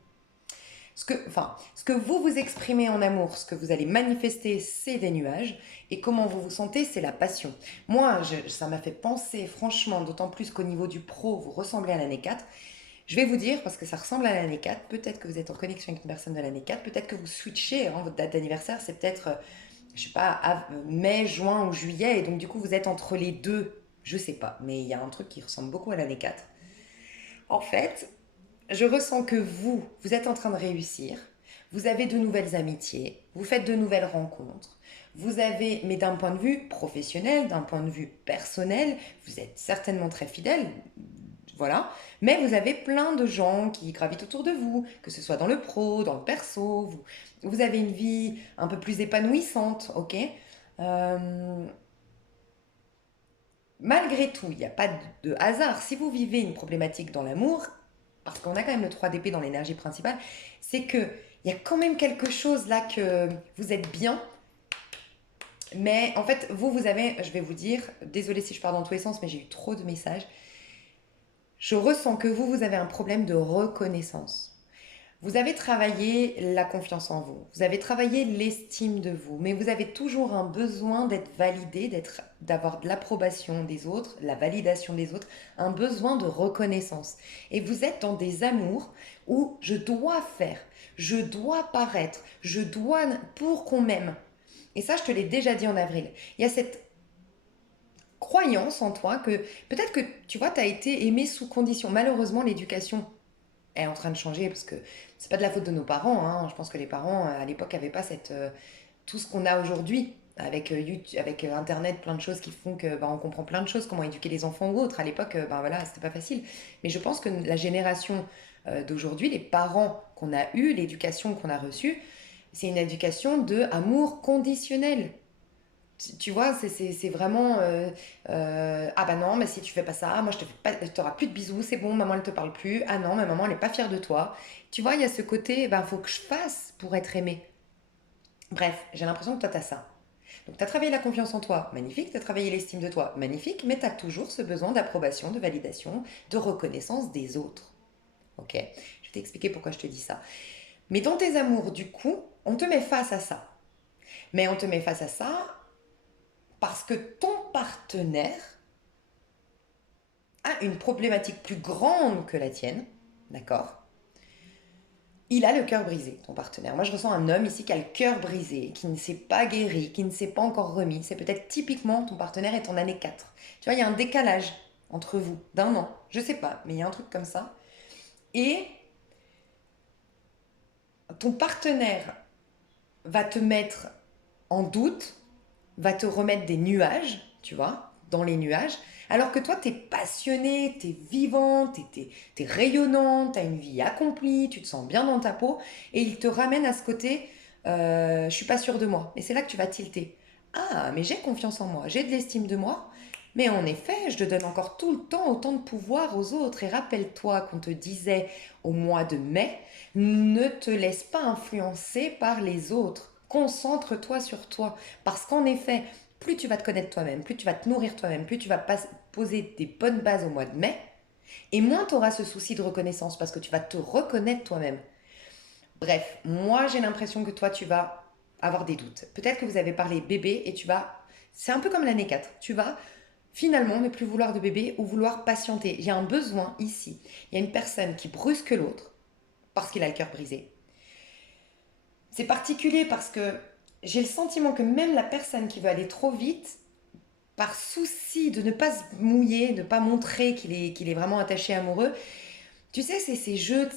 Ce que vous vous exprimez en amour, ce que vous allez manifester, c'est des nuages, et comment vous vous sentez, c'est la passion. Moi, ça m'a fait penser, franchement, d'autant plus qu'au niveau du pro, vous ressemblez à l'année 4. Je vais vous dire, parce que ça ressemble à l'année 4, peut-être que vous êtes en connexion avec une personne de l'année 4, peut-être que vous switchez, hein, votre date d'anniversaire, c'est peut-être je sais pas, mai, juin ou juillet, et donc du coup vous êtes entre les deux, je sais pas, mais il y a un truc qui ressemble beaucoup à l'année 4. En fait, je ressens que vous êtes en train de réussir, vous avez de nouvelles amitiés, vous faites de nouvelles rencontres, vous avez, mais d'un point de vue professionnel, d'un point de vue personnel, vous êtes certainement très fidèle, voilà, mais vous avez plein de gens qui gravitent autour de vous, que ce soit dans le pro, dans le perso, vous avez une vie un peu plus épanouissante, ok. Euh, Malgré tout, il n'y a pas de hasard. Si vous vivez une problématique dans l'amour, parce qu'on a quand même le 3 d'épée dans l'énergie principale, c'est que il y a quand même quelque chose là que vous êtes bien, mais en fait, vous avez, je vais vous dire, désolé si je pars dans tous les sens, mais j'ai eu trop de messages. Je ressens que vous avez un problème de reconnaissance. Vous avez travaillé la confiance en vous, vous avez travaillé l'estime de vous, mais vous avez toujours un besoin d'être validé, d'avoir de l'approbation des autres, la validation des autres, un besoin de reconnaissance. Et vous êtes dans des amours où je dois faire, je dois paraître, je dois pour qu'on m'aime. Et ça, je te l'ai déjà dit en avril. Il y a cette croyance en toi que peut-être que tu vois, tu as été aimé sous condition. Malheureusement, l'éducation est en train de changer parce que c'est pas de la faute de nos parents, hein. Je pense que les parents à l'époque n'avaient pas tout ce qu'on a aujourd'hui avec YouTube, avec Internet, plein de choses qui font que bah, on comprend plein de choses, comment éduquer les enfants ou autres. À l'époque, bah, voilà, c'était pas facile. Mais je pense que la génération d'aujourd'hui, les parents qu'on a eus, l'éducation qu'on a reçue, c'est une éducation de amour conditionnel. Tu vois, c'est vraiment ah bah non, mais si tu fais pas ça, moi je te fais pas, t'auras plus de bisous, c'est bon, maman elle te parle plus. Ah non, ma maman elle est pas fière de toi. Tu vois, il y a ce côté, ben faut que je fasse pour être aimée. Bref, j'ai l'impression que toi t'as ça. Donc t'as travaillé la confiance en toi, magnifique, t'as travaillé l'estime de toi, magnifique, mais t'as toujours ce besoin d'approbation, de validation, de reconnaissance des autres. Ok? Je vais t'expliquer pourquoi je te dis ça. Mais dans tes amours, du coup, on te met face à ça. Mais on te met face à ça parce que ton partenaire a une problématique plus grande que la tienne, d'accord. Il a le cœur brisé, ton partenaire. Moi, je ressens un homme ici qui a le cœur brisé, qui ne s'est pas guéri, qui ne s'est pas encore remis. C'est peut-être typiquement ton partenaire est en année 4. Tu vois, il y a un décalage entre vous d'un an. Je sais pas, mais il y a un truc comme ça. Et ton partenaire va te mettre en doute, va te remettre des nuages, tu vois, dans les nuages, alors que toi, t'es passionné, t'es vivant, t'es rayonnant, t'as une vie accomplie, tu te sens bien dans ta peau, et il te ramène à ce côté, je suis pas sûre de moi. Et c'est là que tu vas tilter. Ah, mais j'ai confiance en moi, j'ai de l'estime de moi, mais en effet, je te donne encore tout le temps autant de pouvoir aux autres. Et rappelle-toi qu'on te disait au mois de mai, ne te laisse pas influencer par les autres. Concentre-toi sur toi. Parce qu'en effet, plus tu vas te connaître toi-même, plus tu vas te nourrir toi-même, plus tu vas poser des bonnes bases au mois de mai, et moins tu auras ce souci de reconnaissance parce que tu vas te reconnaître toi-même. Bref, moi j'ai l'impression que toi tu vas avoir des doutes. Peut-être que vous avez parlé bébé et tu vas... C'est un peu comme l'année 4. Tu vas finalement ne plus vouloir de bébé ou vouloir patienter. Il y a un besoin ici. Il y a une personne qui brusque l'autre parce qu'il a le cœur brisé. C'est particulier parce que j'ai le sentiment que même la personne qui veut aller trop vite, par souci de ne pas se mouiller, de ne pas montrer qu'il est vraiment attaché amoureux, tu sais, c'est ces jeux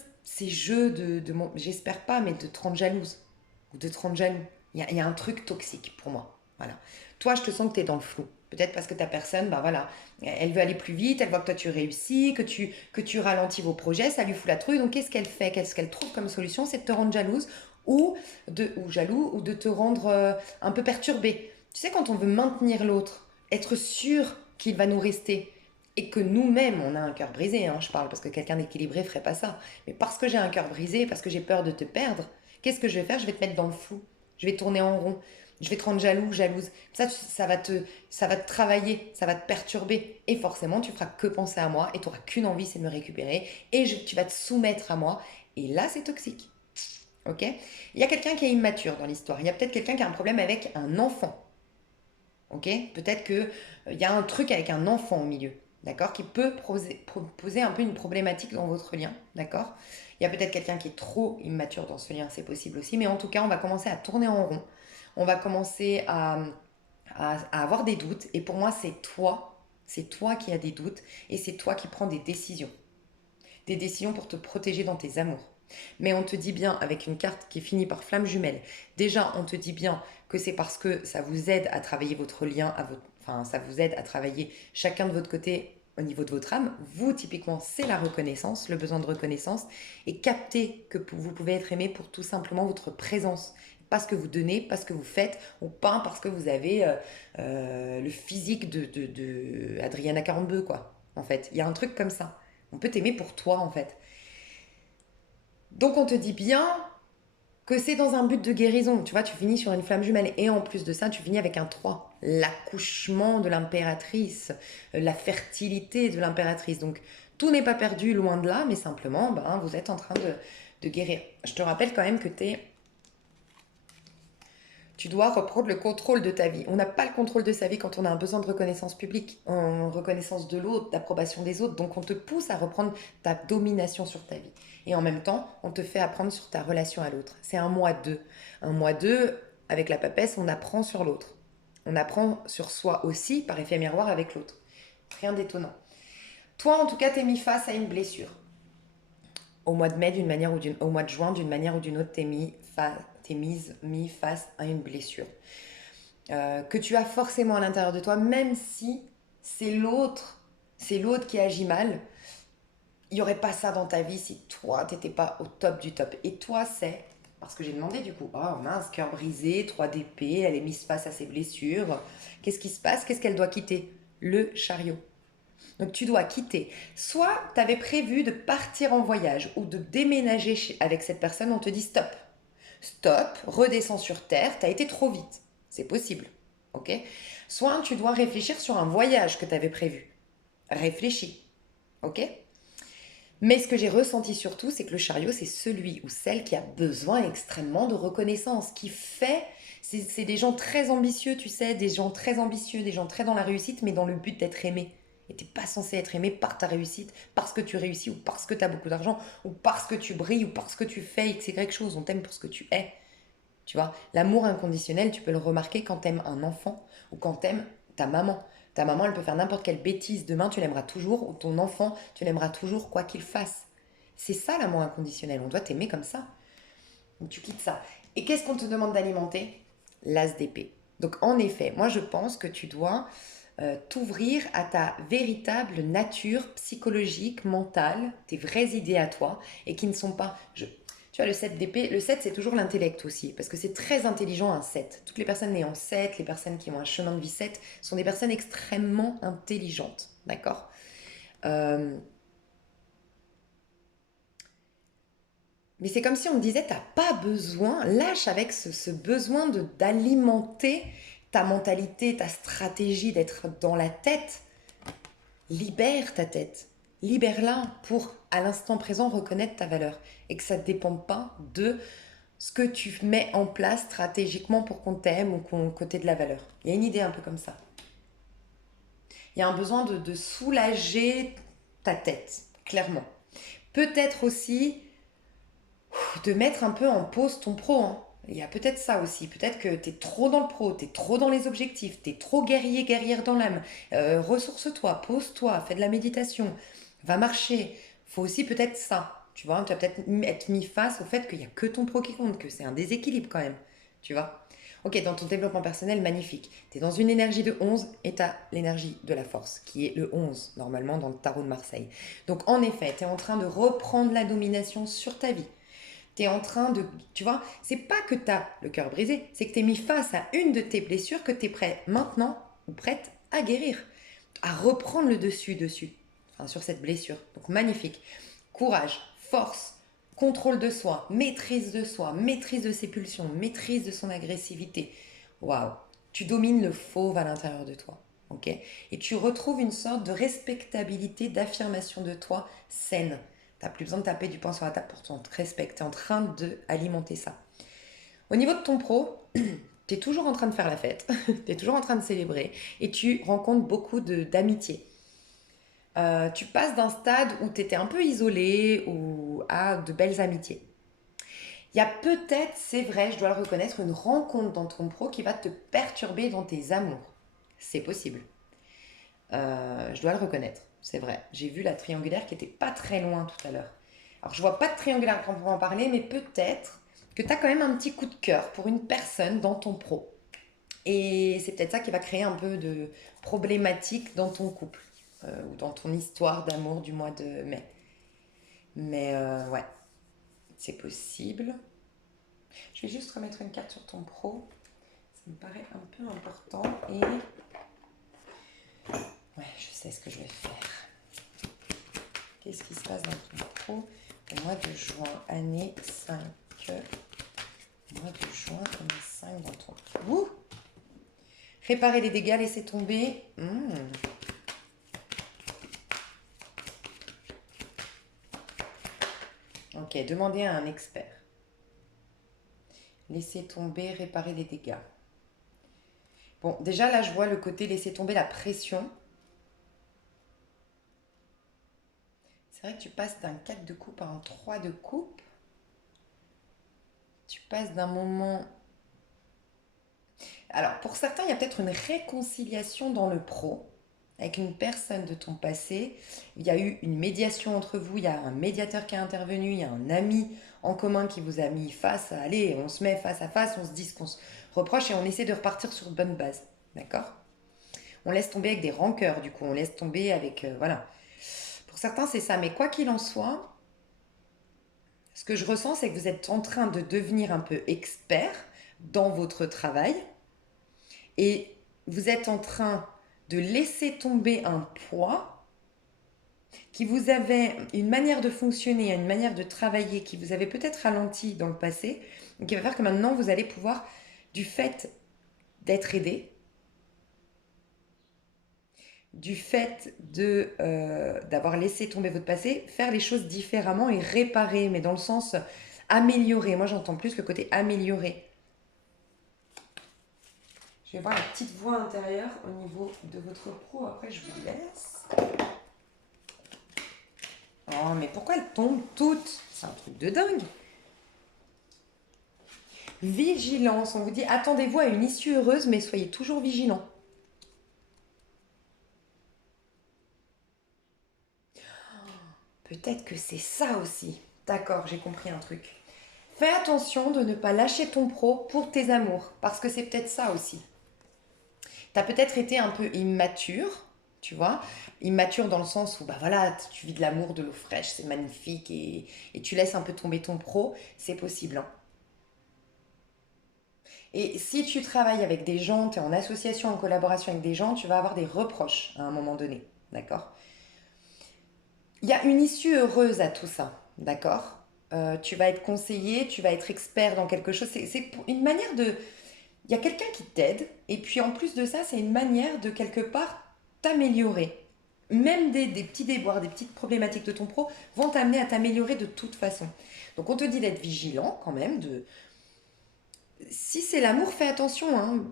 j'espère pas, mais de 30 jalouses ou de 30 jaloux. Il y a un truc toxique pour moi. Voilà. Toi, je te sens que tu es dans le flou. Peut-être parce que ta personne, ben voilà, elle veut aller plus vite, elle voit que toi tu réussis, que tu ralentis vos projets, ça lui fout la trouille. Donc qu'est-ce qu'elle fait? Qu'est-ce qu'elle trouve comme solution? C'est de te rendre jalouse ou jaloux ou de te rendre un peu perturbé. Tu sais, quand on veut maintenir l'autre, être sûr qu'il va nous rester, et que nous-mêmes, on a un cœur brisé, hein, je parle parce que quelqu'un d'équilibré ferait pas ça, mais parce que j'ai un cœur brisé, parce que j'ai peur de te perdre, qu'est-ce que je vais faire? Je vais te mettre dans le flou, je vais tourner en rond, je vais te rendre jaloux, jalouse. Ça va te travailler, ça va te perturber, et forcément, tu feras que penser à moi, et tu n'auras qu'une envie, c'est de me récupérer, et tu vas te soumettre à moi, et là, c'est toxique. Ok? Il y a quelqu'un qui est immature dans l'histoire, il y a peut-être quelqu'un qui a un problème avec un enfant. Ok? Peut-être qu'il y a un truc avec un enfant au milieu, d'accord, qui peut poser un peu une problématique dans votre lien, d'accord? Il y a peut-être quelqu'un qui est trop immature dans ce lien, c'est possible aussi, mais en tout cas, on va commencer à tourner en rond, on va commencer à avoir des doutes, et pour moi, c'est toi qui as des doutes, et c'est toi qui prends des décisions pour te protéger dans tes amours. Mais on te dit bien, avec une carte qui finit par flamme jumelle, déjà on te dit bien que c'est parce que ça vous aide à travailler votre lien, enfin ça vous aide à travailler chacun de votre côté au niveau de votre âme. Vous, typiquement, c'est la reconnaissance, le besoin de reconnaissance, et capter que vous pouvez être aimé pour tout simplement votre présence. Pas ce que vous donnez, pas ce que vous faites, ou pas parce que vous avez le physique de Adriana Carambeu, quoi. En fait, il y a un truc comme ça. On peut t'aimer pour toi, en fait. Donc on te dit bien que c'est dans un but de guérison. Tu vois, tu finis sur une flamme jumelle. Et en plus de ça, tu finis avec un 3. L'accouchement de l'impératrice, la fertilité de l'impératrice. Donc tout n'est pas perdu, loin de là, mais simplement, ben, vous êtes en train de guérir. Je te rappelle quand même que tu dois reprendre le contrôle de ta vie. On n'a pas le contrôle de sa vie quand on a un besoin de reconnaissance publique, en reconnaissance de l'autre, d'approbation des autres. Donc on te pousse à reprendre ta domination sur ta vie. Et en même temps, on te fait apprendre sur ta relation à l'autre. C'est un moi deux. Un moi deux, avec la papesse, on apprend sur l'autre. On apprend sur soi aussi, par effet miroir, avec l'autre. Rien d'étonnant. Toi, en tout cas, t'es mis face à une blessure. Au mois de mai, d'une manière ou d'une, au mois de juin, d'une manière ou d'une autre, mis face à une blessure que tu as forcément à l'intérieur de toi, même si c'est l'autre qui agit mal. Il n'y aurait pas ça dans ta vie si toi, tu n'étais pas au top du top. Et toi, c'est, parce que j'ai demandé du coup, oh mince, cœur brisé, 3 d'épée, elle est mise face à ses blessures. Qu'est-ce qui se passe? Qu'est-ce qu'elle doit quitter? Le chariot. Donc tu dois quitter. Soit tu avais prévu de partir en voyage ou de déménager avec cette personne, on te dit stop. Stop, redescends sur terre, tu as été trop vite. C'est possible. Ok? Soit tu dois réfléchir sur un voyage que tu avais prévu. Réfléchis. Ok? Mais ce que j'ai ressenti surtout, c'est que le chariot, c'est celui ou celle qui a besoin extrêmement de reconnaissance, qui fait... C'est des gens très ambitieux, tu sais, des gens très ambitieux, des gens très dans la réussite, mais dans le but d'être aimé. Et t'es pas censé être aimé par ta réussite, parce que tu réussis, ou parce que tu as beaucoup d'argent, ou parce que tu brilles, ou parce que tu fais X, Y chose. On t'aime pour ce que tu es. Tu vois, l'amour inconditionnel, tu peux le remarquer quand t'aimes un enfant ou quand t'aimes ta maman. Ta maman, elle peut faire n'importe quelle bêtise. Demain, tu l'aimeras toujours. Ou ton enfant, tu l'aimeras toujours, quoi qu'il fasse. C'est ça l'amour inconditionnel. On doit t'aimer comme ça. Donc tu quittes ça. Et qu'est-ce qu'on te demande d'alimenter? L'as d'épée. Donc en effet, moi je pense que tu dois t'ouvrir à ta véritable nature psychologique, mentale, tes vraies idées à toi, et qui ne sont pas... tu vois, le 7 d'épée, le 7 c'est toujours l'intellect aussi, parce que c'est très intelligent un 7. Toutes les personnes nées en 7, les personnes qui ont un chemin de vie 7, sont des personnes extrêmement intelligentes, d'accord? Euh, Mais c'est comme si on te disait, t'as pas besoin, lâche avec ce besoin d'alimenter ta mentalité, ta stratégie, d'être dans la tête. Libère ta tête. Libère-la pour, à l'instant présent, reconnaître ta valeur. Et que ça ne dépend pas de ce que tu mets en place stratégiquement pour qu'on t'aime ou qu'on côté de la valeur. Il y a une idée un peu comme ça. Il y a un besoin de soulager ta tête, clairement. Peut-être aussi de mettre un peu en pause ton pro, hein. Il y a peut-être ça aussi. Peut-être que tu es trop dans le pro, tu es trop dans les objectifs, tu es trop guerrier, guerrière dans l'âme. Ressource-toi, pose-toi, fais de la méditation, va marcher. Faut aussi peut-être ça. Tu vois, tu vas peut-être être mis face au fait qu'il n'y a que ton pro qui compte, que c'est un déséquilibre quand même. Tu vois. Ok, dans ton développement personnel, magnifique. Tu es dans une énergie de 11 et tu as l'énergie de la force, qui est le 11, normalement, dans le tarot de Marseille. Donc, en effet, tu es en train de reprendre la domination sur ta vie. Tu es en train de... Tu vois, c'est pas que tu as le cœur brisé, c'est que tu es mis face à une de tes blessures que tu es prêt maintenant ou prête à guérir, à reprendre le dessus, enfin, sur cette blessure. Donc, magnifique. Courage, force, contrôle de soi, maîtrise de ses pulsions, maîtrise de son agressivité. Waouh, tu domines le fauve à l'intérieur de toi. Ok. Et tu retrouves une sorte de respectabilité, d'affirmation de toi saine. Tu n'as plus besoin de taper du poing sur la table pour te respecter. Tu es en train d'alimenter ça. Au niveau de ton pro, tu es toujours en train de faire la fête, tu es toujours en train de célébrer et tu rencontres beaucoup d'amitié. Tu passes d'un stade où tu étais un peu isolé ou à de belles amitiés. Il y a peut-être, c'est vrai, je dois le reconnaître, une rencontre dans ton pro qui va te perturber dans tes amours. C'est possible. Je dois le reconnaître, c'est vrai. J'ai vu la triangulaire qui était pas très loin tout à l'heure. Alors je vois pas de triangulaire quand on va en parler, mais peut-être que tu as quand même un petit coup de cœur pour une personne dans ton pro. Et c'est peut-être ça qui va créer un peu de problématique dans ton couple ou dans ton histoire d'amour du mois de mai. Mais ouais, c'est possible. Je vais juste remettre une carte sur ton pro. Ça me paraît un peu important. Et ouais, je sais ce que je vais faire. Qu'est-ce qui se passe dans ton pro au mois de juin, année 5. Mois de juin, année 5 dans ton pro. Ouh, réparer les dégâts, laisser tomber. Ok, demandez à un expert. Laisser tomber, réparer les dégâts. Bon, déjà là, je vois le côté laisser tomber la pression. C'est vrai que tu passes d'un 4 de coupe à un 3 de coupe. Tu passes d'un moment... Alors, pour certains, il y a peut-être une réconciliation dans le pro avec une personne de ton passé. Il y a eu une médiation entre vous, il y a un médiateur qui est intervenu, il y a un ami en commun qui vous a mis face à... Allez, on se met face à face, on se dit ce qu'on se reproche et on essaie de repartir sur de bonnes bases. D'accord? On laisse tomber avec des rancœurs, du coup, on laisse tomber avec... voilà. Pour certains, c'est ça. Mais quoi qu'il en soit, ce que je ressens, c'est que vous êtes en train de devenir un peu expert dans votre travail et vous êtes en train de laisser tomber un poids qui vous avait une manière de fonctionner, une manière de travailler qui vous avait peut-être ralenti dans le passé, et qui va faire que maintenant vous allez pouvoir, du fait d'être aidé, du fait d'avoir laissé tomber votre passé, faire les choses différemment et réparer, mais dans le sens améliorer. Moi, j'entends plus le côté améliorer. Je vais voir la petite voix intérieure au niveau de votre pro. Après, je vous laisse. Oh, mais pourquoi elles tombent toutes? C'est un truc de dingue. Vigilance. On vous dit, attendez-vous à une issue heureuse, mais soyez toujours vigilants. Peut-être que c'est ça aussi. D'accord, j'ai compris un truc. Fais attention de ne pas lâcher ton pro pour tes amours, parce que c'est peut-être ça aussi. Tu as peut-être été un peu immature, tu vois, immature dans le sens où bah voilà, tu vis de l'amour, de l'eau fraîche, c'est magnifique et tu laisses un peu tomber ton pro, c'est possible, hein. Et si tu travailles avec des gens, tu es en association, en collaboration avec des gens, tu vas avoir des reproches à un moment donné, d'accord? Il y a une issue heureuse à tout ça, d'accord? tu vas être conseillé, tu vas être expert dans quelque chose. C'est une manière de... Il y a quelqu'un qui t'aide, et puis en plus de ça, c'est une manière de quelque part t'améliorer. Même des petits déboires, des petites problématiques de ton pro vont t'amener à t'améliorer de toute façon. Donc on te dit d'être vigilant quand même, de... Si c'est l'amour, fais attention, hein,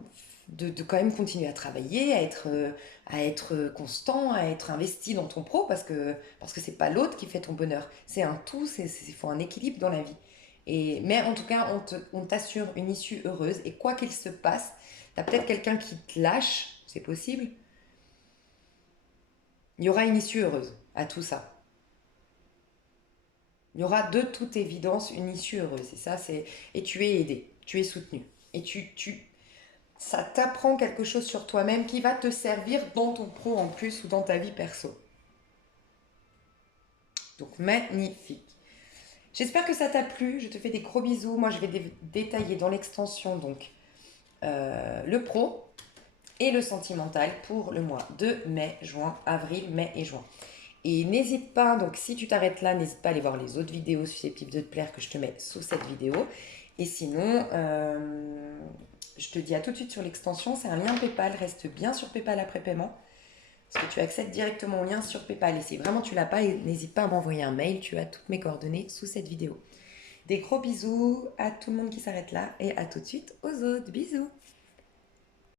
de quand même continuer à travailler, à être constant, à être investi dans ton pro, parce que c'est pas l'autre qui fait ton bonheur. C'est un tout, il faut un équilibre dans la vie. Mais en tout cas, on t'assure une issue heureuse, et quoi qu'il se passe, t'as peut-être quelqu'un qui te lâche, c'est possible, il y aura une issue heureuse à tout ça. Il y aura de toute évidence une issue heureuse, et tu es aidé, tu es soutenu. Et ça t'apprend quelque chose sur toi-même qui va te servir dans ton pro en plus ou dans ta vie perso. Donc magnifique. J'espère que ça t'a plu. Je te fais des gros bisous. Moi, je vais détailler dans l'extension donc le pro et le sentimental pour le mois de mai, juin, avril, mai et juin. Et n'hésite pas, donc si tu t'arrêtes là, n'hésite pas à aller voir les autres vidéos susceptibles de te plaire que je te mets sous cette vidéo. Et sinon, je te dis à tout de suite sur l'extension. C'est un lien PayPal. Reste bien sur PayPal après paiement. Parce que tu accèdes directement au lien sur PayPal. Et si vraiment tu l'as pas, n'hésite pas à m'envoyer un mail. Tu as toutes mes coordonnées sous cette vidéo. Des gros bisous à tout le monde qui s'arrête là et à tout de suite aux autres. Bisous.